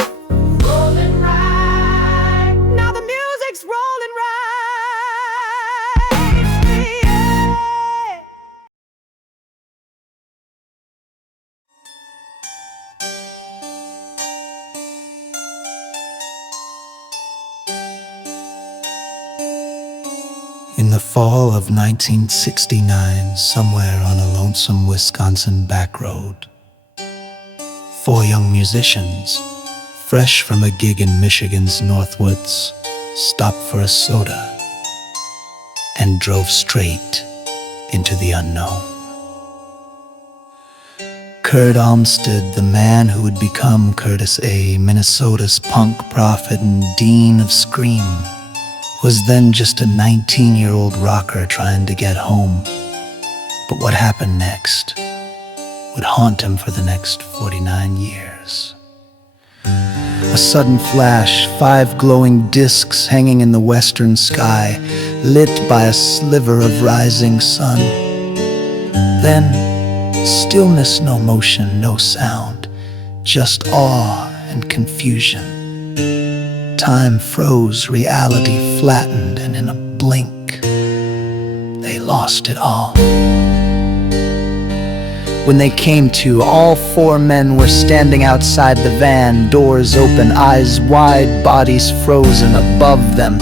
Rolling right. Now the music's rolling right. Yeah. In the fall of 1969, somewhere on a lonesome Wisconsin back road, 4 young musicians, fresh from a gig in Michigan's Northwoods, stopped for a soda and drove straight into the unknown. Kurt Almstead, the man who would become Curtis A., Minnesota's punk prophet and dean of scream, was then just a 19-year-old rocker trying to get home. But what happened next would haunt him for the next 49 years. A sudden flash, 5 glowing discs hanging in the western sky, lit by a sliver of rising sun. Then, stillness, no motion, no sound, just awe and confusion. Time froze, reality flattened, and in a blink, they lost it all. When they came to, all 4 men were standing outside the van, doors open, eyes wide, bodies frozen above them.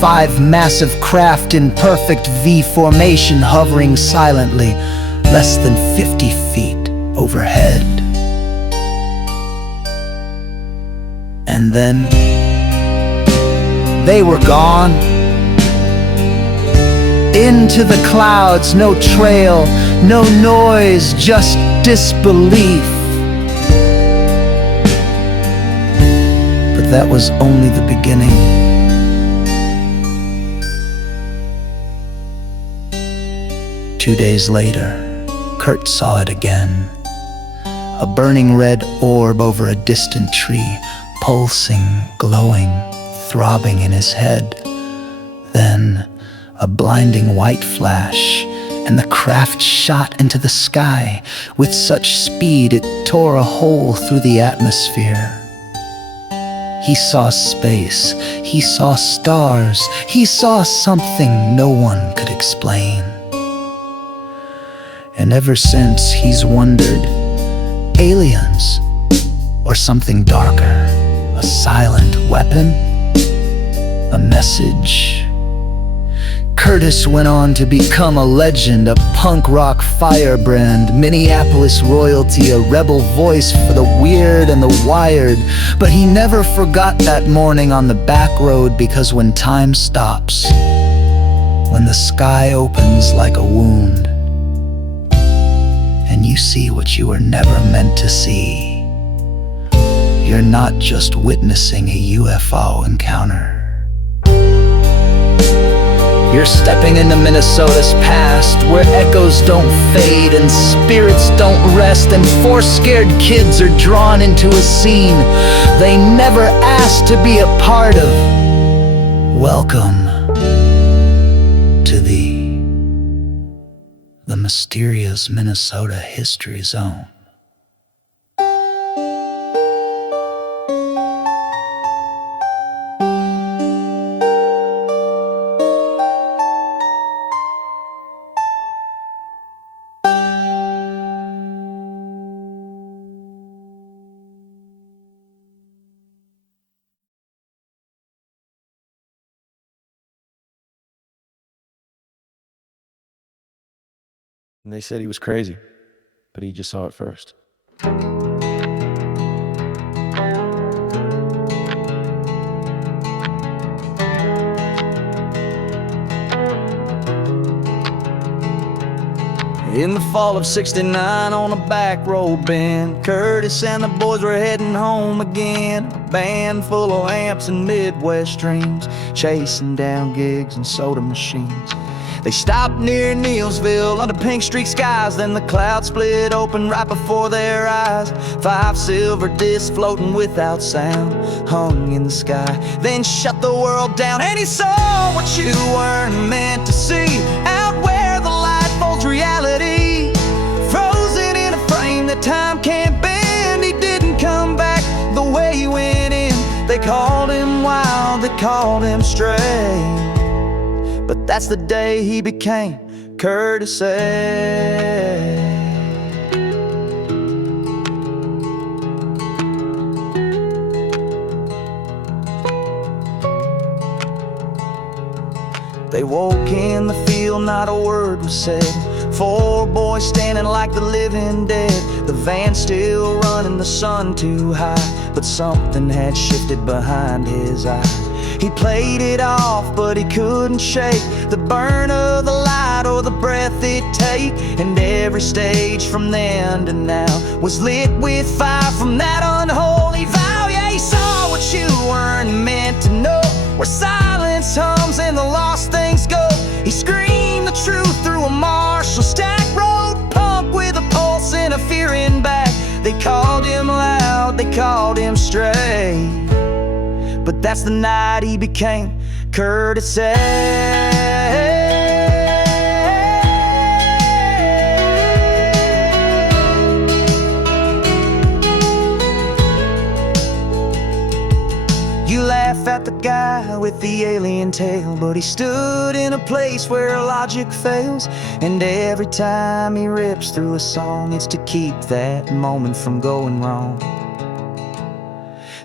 5 massive craft in perfect V formation, hovering silently, less than 50 feet overhead. And then they were gone. Into the clouds, no trail, no noise, just disbelief. But that was only the beginning. Two days later, Kurt saw it again. A burning red orb over a distant tree, pulsing, glowing, throbbing in his head. Then a blinding white flash, and the craft shot into the sky with such speed it tore a hole through the atmosphere. He saw space, he saw stars, he saw something no one could explain. And ever since he's wondered, aliens or something darker, a silent weapon, a message. Curtis went on to become a legend, a punk rock firebrand, Minneapolis royalty, a rebel voice for the weird and the wired. But he never forgot that morning on the back road, because when time stops, when the sky opens like a wound, and you see what you were never meant to see, you're not just witnessing a UFO encounter. You're stepping into Minnesota's past, where echoes don't fade and spirits don't rest, and four scared kids are drawn into a scene they never asked to be a part of. Welcome to the mysterious Minnesota History Zone. And they said he was crazy, but he just saw it first. In the fall of '69 on a back road bend, Curtis and the boys were heading home again. A band full of amps and Midwest dreams, chasing down gigs and soda machines. They stopped near Neilsville under pink streak skies, then the clouds split open right before their eyes. 5 silver discs floating without sound hung in the sky, then shut the world down. And he saw what you weren't meant to see, out where the light folds reality, frozen in a frame that time can't bend. He didn't come back the way he went in. They called him wild, they called him strange, but that's the day he became Curtis A. They woke in the field, not a word was said. 4 boys standing like the living dead. The van still running, the sun too high, but something had shifted behind his eye. He played it off, but he couldn't shake the burn of the light or the breath it'd take. And every stage from then to now was lit with fire from that unholy vow. Yeah, he saw what you weren't meant to know, where silence hums and the lost things go. He screamed the truth through a Marshall stack road, punk with a pulse and a fearing back. They called him loud, they called him straight, but that's the night he became Curtis A. You laugh at the guy with the alien tail, but he stood in a place where logic fails. And every time he rips through a song, it's to keep that moment from going wrong.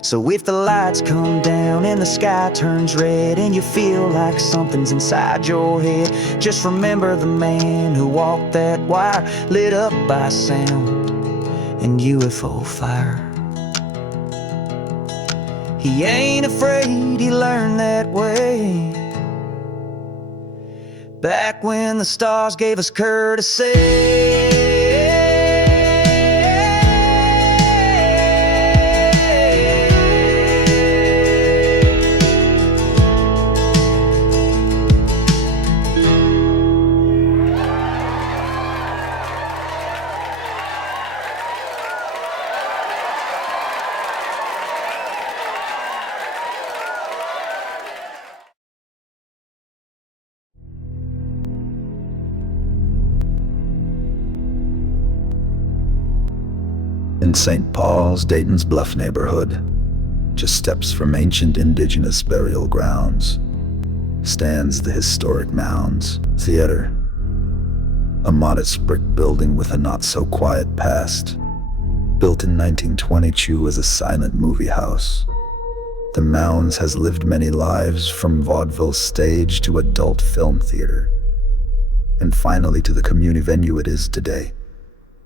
So if the lights come down and the sky turns red and you feel like something's inside your head, just remember the man who walked that wire, lit up by sound and UFO fire. He ain't afraid, he learned that way back when the stars gave us courtesy. In St. Paul's, Dayton's Bluff neighborhood, just steps from ancient indigenous burial grounds, stands the historic Mounds Theater, a modest brick building with a not-so-quiet past. Built in 1922 as a silent movie house, the Mounds has lived many lives, from vaudeville stage to adult film theater, and finally to the community venue it is today.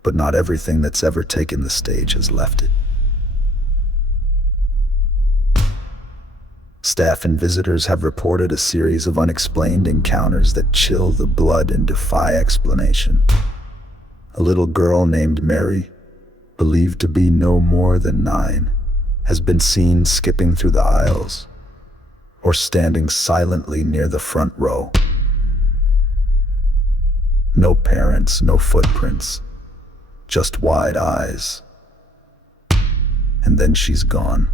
But not everything that's ever taken the stage has left it. Staff and visitors have reported a series of unexplained encounters that chill the blood and defy explanation. A little girl named Mary, believed to be no more than 9, has been seen skipping through the aisles or standing silently near the front row. No parents, no footprints, just wide eyes. And then she's gone.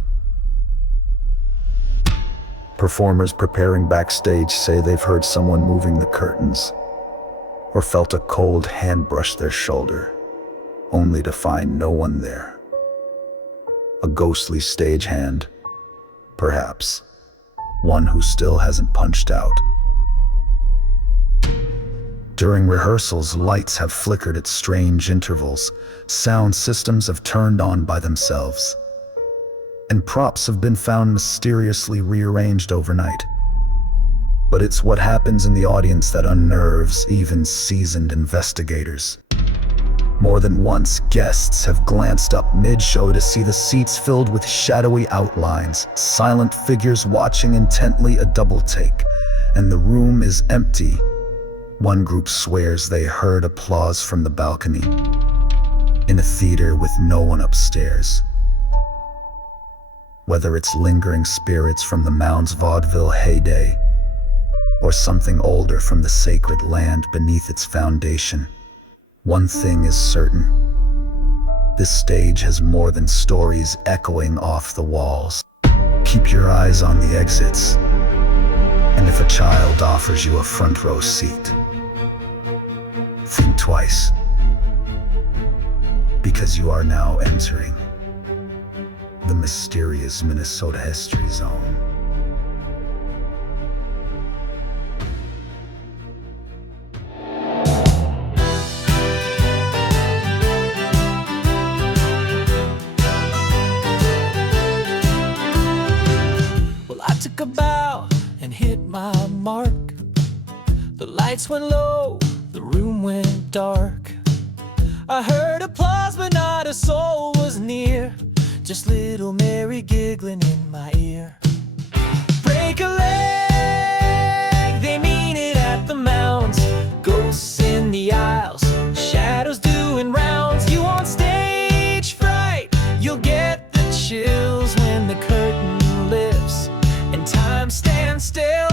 Performers preparing backstage say they've heard someone moving the curtains or felt a cold hand brush their shoulder, only to find no one there. A ghostly stagehand, perhaps, one who still hasn't punched out. During rehearsals, lights have flickered at strange intervals, sound systems have turned on by themselves, and props have been found mysteriously rearranged overnight. But it's what happens in the audience that unnerves even seasoned investigators. More than once, guests have glanced up mid-show to see the seats filled with shadowy outlines, silent figures watching intently a double take, and the room is empty. One group swears they heard applause from the balcony, in a theater with no one upstairs. Whether it's lingering spirits from the Mound's vaudeville heyday, or something older from the sacred land beneath its foundation, one thing is certain. This stage has more than stories echoing off the walls. Keep your eyes on the exits, and if a child offers you a front row seat, think twice, because you are now entering the mysterious Minnesota History Zone. Well, I took a bow and hit my mark. The lights went low, the room went dark. I heard applause, but not a soul was near. Just little Mary giggling in my ear. Break a leg, they mean it at the Mounds. Ghosts in the aisles, shadows doing rounds. You want stage fright, you'll get the chills when the curtain lifts and time stands still.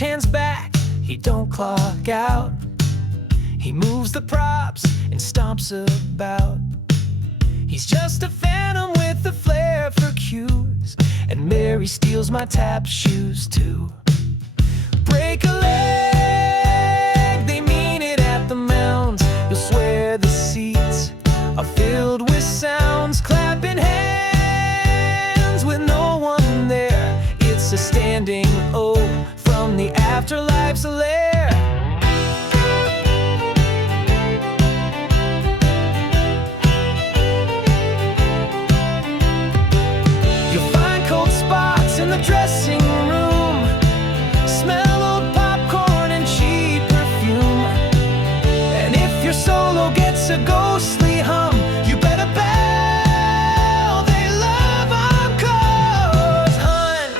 Hands back, he don't clock out. He moves the props and stomps about. He's just a phantom with a flair for cues, and Mary steals my tap shoes too. Break a leg, they mean it at the Mounds. You'll swear the seats are filled with sounds. Clapping hands with no one there. It's a standing O from the afterlife's lair. You'll find cold spots in the dressing room, smell old popcorn and cheap perfume. And if your solo gets a ghostly hum, you better bail, they love encores, hun.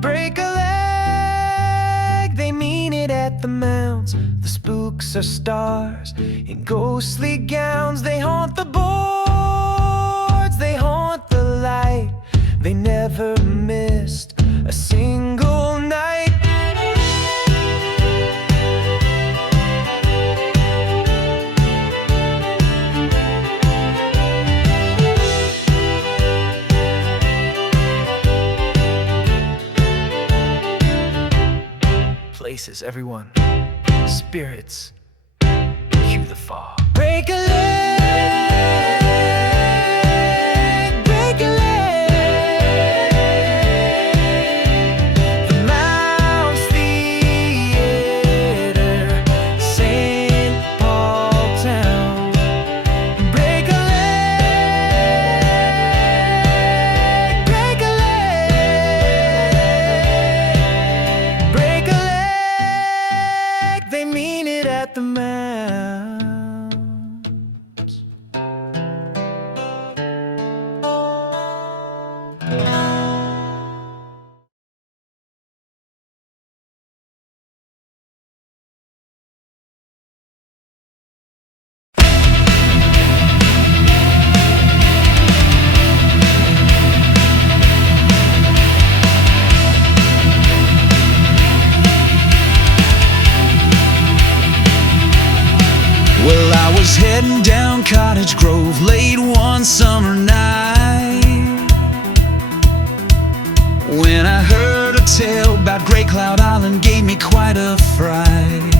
Break a leg, they mean it at the Mounds. The spooks are stars in ghostly gowns. They haunt the boards, they haunt the light. They never missed a single night. Places, everyone, spirits, cue the fog. Break a leg, break a leg. The Mounds Theater, St. Paul Town. Break a leg, break a leg, break a leg. They mean it at the Mounds. heading down Cottage Grove late one summer night, when I heard a tale about Grey Cloud Island, gave me quite a fright.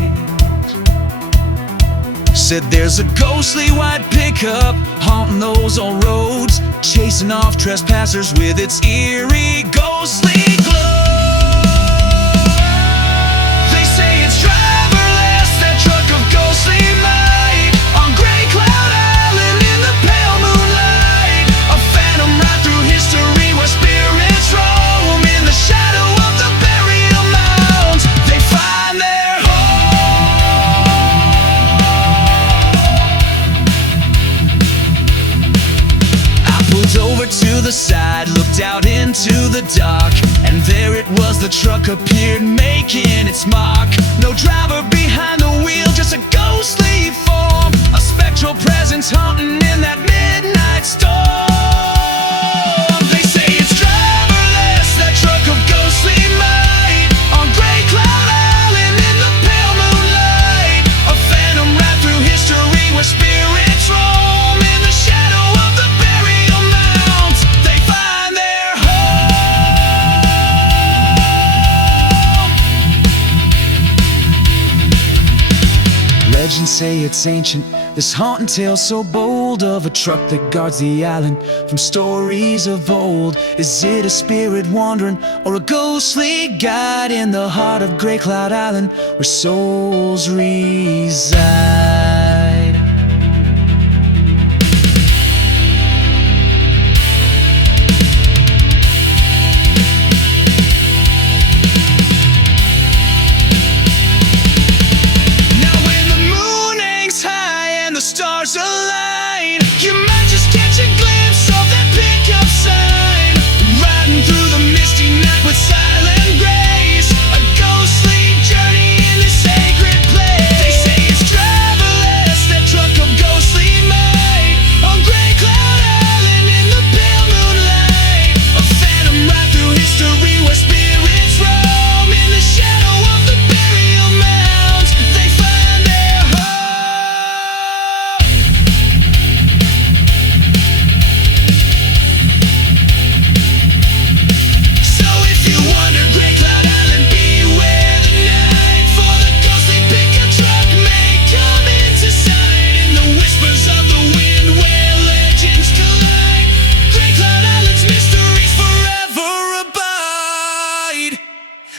Said there's a ghostly white pickup haunting those old roads, chasing off trespassers with its eerie, ghostly glow. They say it's driverless, that truck of ghostly might, on Grey Cloud Island in the pale moonlight. A phantom ride through history where spirits roam in the shadow of the burial mounds. They find their pulled over to the side, looked out into the dark, and there it was, the truck appeared making its mark. No driver behind the wheel, just a ghostly form, a spectral presence haunting in that midnight storm. They say it's driverless, that truck of ghostly might, on Grey Cloud Island in the pale moonlight. A phantom ride through history where spirits roam in the shadow of the burial mounds. They find their home. Legends say it's ancient, this haunting tale so bold, of a truck that guards the island from stories of old. Is it a spirit wandering, or a ghostly guide in the heart of Grey Cloud Island, where souls reside? Now when the moon hangs high and the stars align, you might just catch a glimpse of that pickup sign, riding through the misty night with silent grace, a ghostly journey in this sacred place. They say it's driverless, that truck of ghostly might, on Grey Cloud Island in the pale moonlight. A phantom ride through history where spirits roam in the shadow of the burial mounds. They find their home. So if you wonder, Grey Cloud Island, beware the night, for the ghostly pickup truck may come into sight in the whispers of the wind where legends collide. Grey Cloud Island's mysteries forever abide.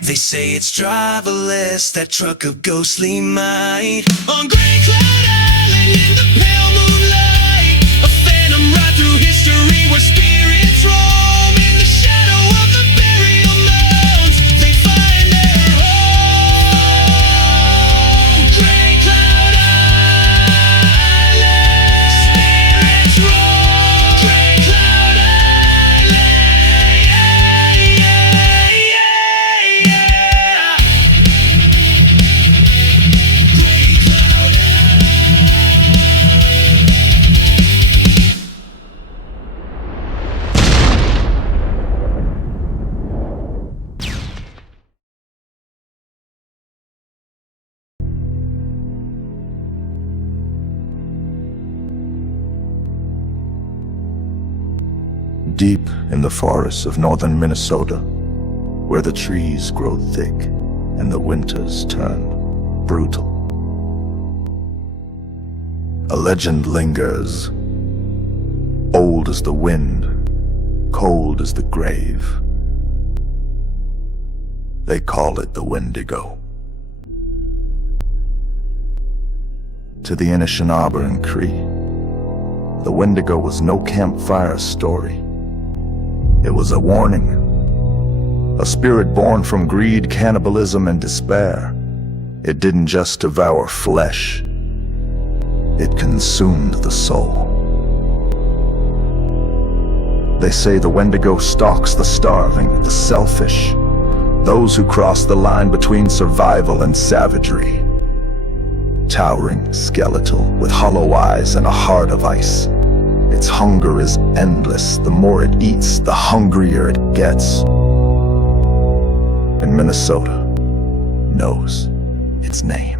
They say it's driverless, that truck of ghostly might, on Grey Cloud Island in the pale moonlight. A phantom ride through history where spirits roam in the shadow of the burial mounds. They find their home. Grey Cloud Island, spirits roam. Grey Cloud Island, yeah, yeah, yeah, yeah. Grey Cloud Deep in the forests of northern Minnesota, where the trees grow thick and the winters turn brutal, a legend lingers, old as the wind, cold as the grave. They call it the Wendigo. To the Anishinaabe and Cree, the Wendigo was no campfire story. It was a warning, a spirit born from greed, cannibalism, and despair. It didn't just devour flesh, it consumed the soul. They say the Wendigo stalks the starving, the selfish, those who cross the line between survival and savagery. Towering, skeletal, with hollow eyes and a heart of ice. Its hunger is endless. The more it eats, the hungrier it gets. And Minnesota knows its name.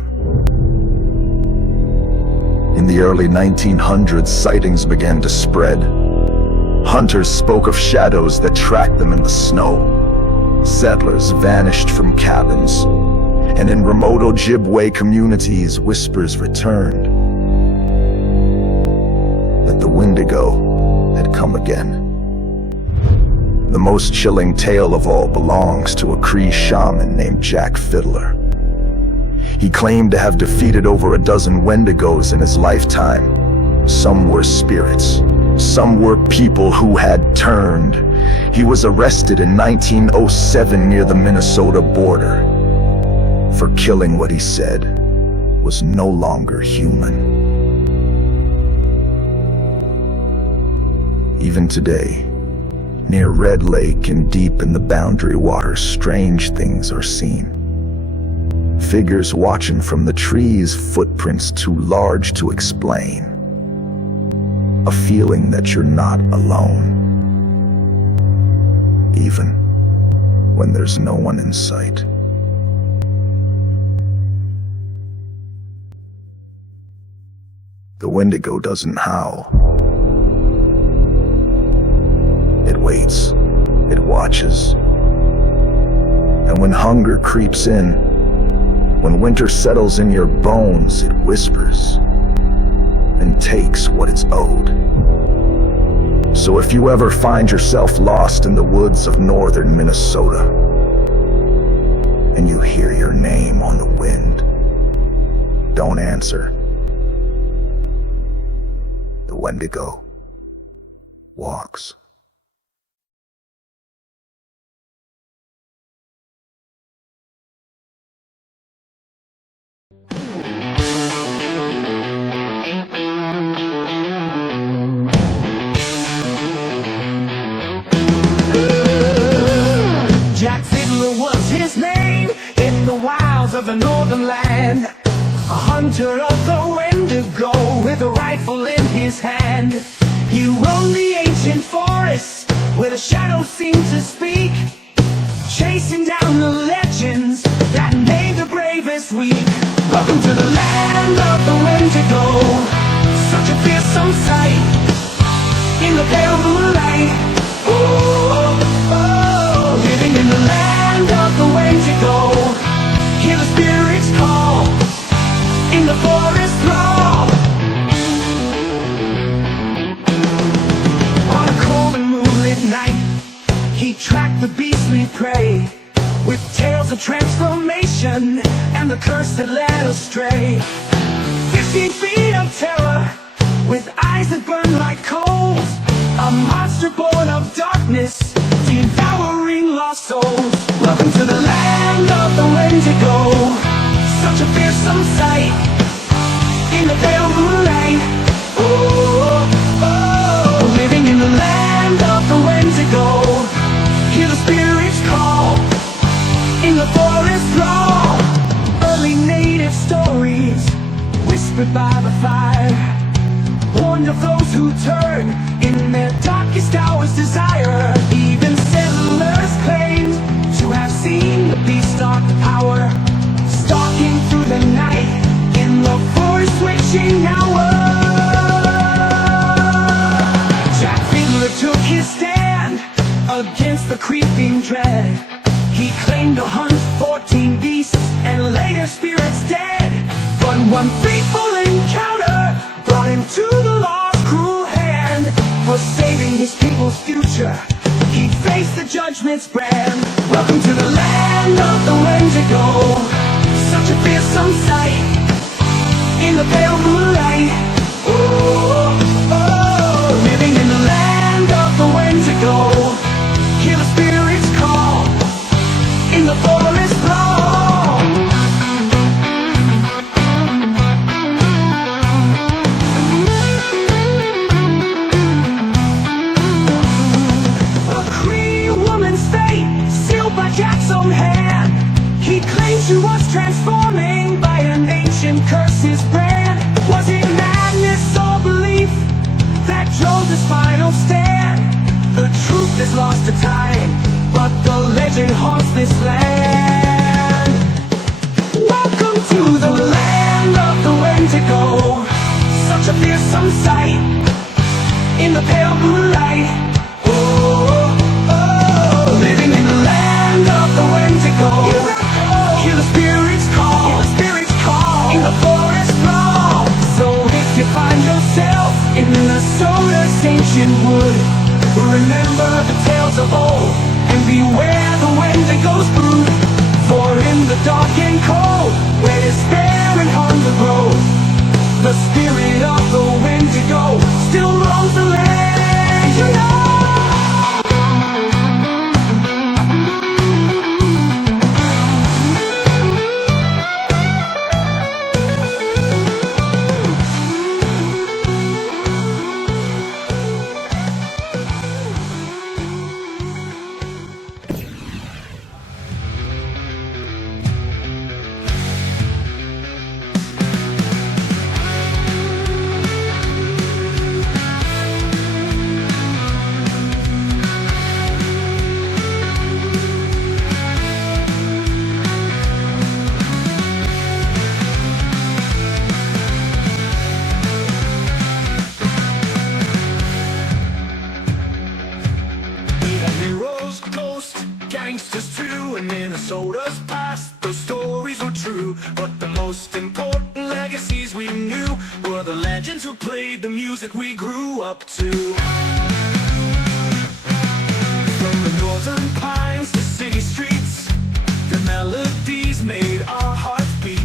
In In the early 1900s, sightings began to spread. Hunters spoke of shadows that tracked them in the snow. Settlers vanished from cabins, and in remote Ojibwe communities, whispers returned that the Wendigo had come again. The most chilling tale of all belongs to a Cree shaman named Jack Fiddler. He claimed to have defeated over a dozen Wendigos in his lifetime. Some were spirits, some were people who had turned. He was arrested in 1907 near the Minnesota border for killing what he said was no longer human. Even today, near Red Lake and deep in the Boundary Waters, strange things are seen. Figures watching from the trees, footprints too large to explain. A feeling that you're not alone, even when there's no one in sight. The Wendigo doesn't howl. It waits, it watches. And when hunger creeps in, when winter settles in your bones, it whispers and takes what it's owed. So if you ever find yourself lost in the woods of northern Minnesota, and you hear your name on the wind, don't answer. The Wendigo walks. Jack Fiddler was his name in the wilds of the northern land. A hunter of the Wendigo with a rifle in his hand. He roamed the ancient forests where the shadows seemed to speak, chasing down the legends that made the bravest weak. Welcome to the land of the Wendigo, such a fearsome sight in the pale moonlight. Oh, oh, living in the land of the Wendigo, hear the spirits call in the forest thrall. On a cold and moonlit night, he tracked the beastly prey with tales of transformation and the curse that led astray. 15 feet of terror with eyes that burn like coals, a monster born of darkness, devouring lost souls. Welcome to the land of the Wendigo, such a fearsome sight in the pale moonlight. Oh, oh, living in the land of the Wendigo, hear the spirits call in the forest thrall. Early native stories whispered by the fire warned of those who turn in their darkest hours desire. Even settlers claimed to have seen the beast's dark power stalking through the night in the forest witching hour. Jack Fiddler took his stand against the creeping dread. He claimed to hunt 14 beasts and lay their spirits dead. But one fateful encounter brought him to the law's cruel hand. For saving his people's future, he faced the judgment's brand. Welcome to the land of the Wendigo, such a fearsome sight in the pale moonlight. Oh, oh, living in the land of the Wendigo, hear the spirits call in the forest thrall. A Cree woman's fate sealed by Jack's own hand. He claimed she was transforming by an ancient curse's brand. Was it madness or belief that drove this final stand? The truth is lost to time, but the legend haunts this land. Welcome to the land of the Wendigo, such some sight in the pale moonlight. Living in the land of the Wendigo. Hear the spirits call, in the forest brawl. So if you find yourself in the solar's ancient wood, remember the tales of old and beware the Wendigo's brood. For in the dark and cold, where despair and hunger grow, the spirit of the Wendigo still roams the land, you know. Heroes, ghosts, gangsters too, and Minnesota's past, those stories were true. But the most important legacies we knew were the legends who played the music we grew up to. From the northern pines to city streets, the melodies made our hearts beat.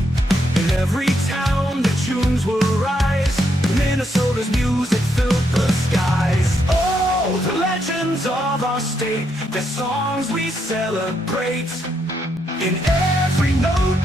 In every town the tunes will rise, Minnesota's music filled the skies. Oh, the legends of our state, the songs we celebrate. In every note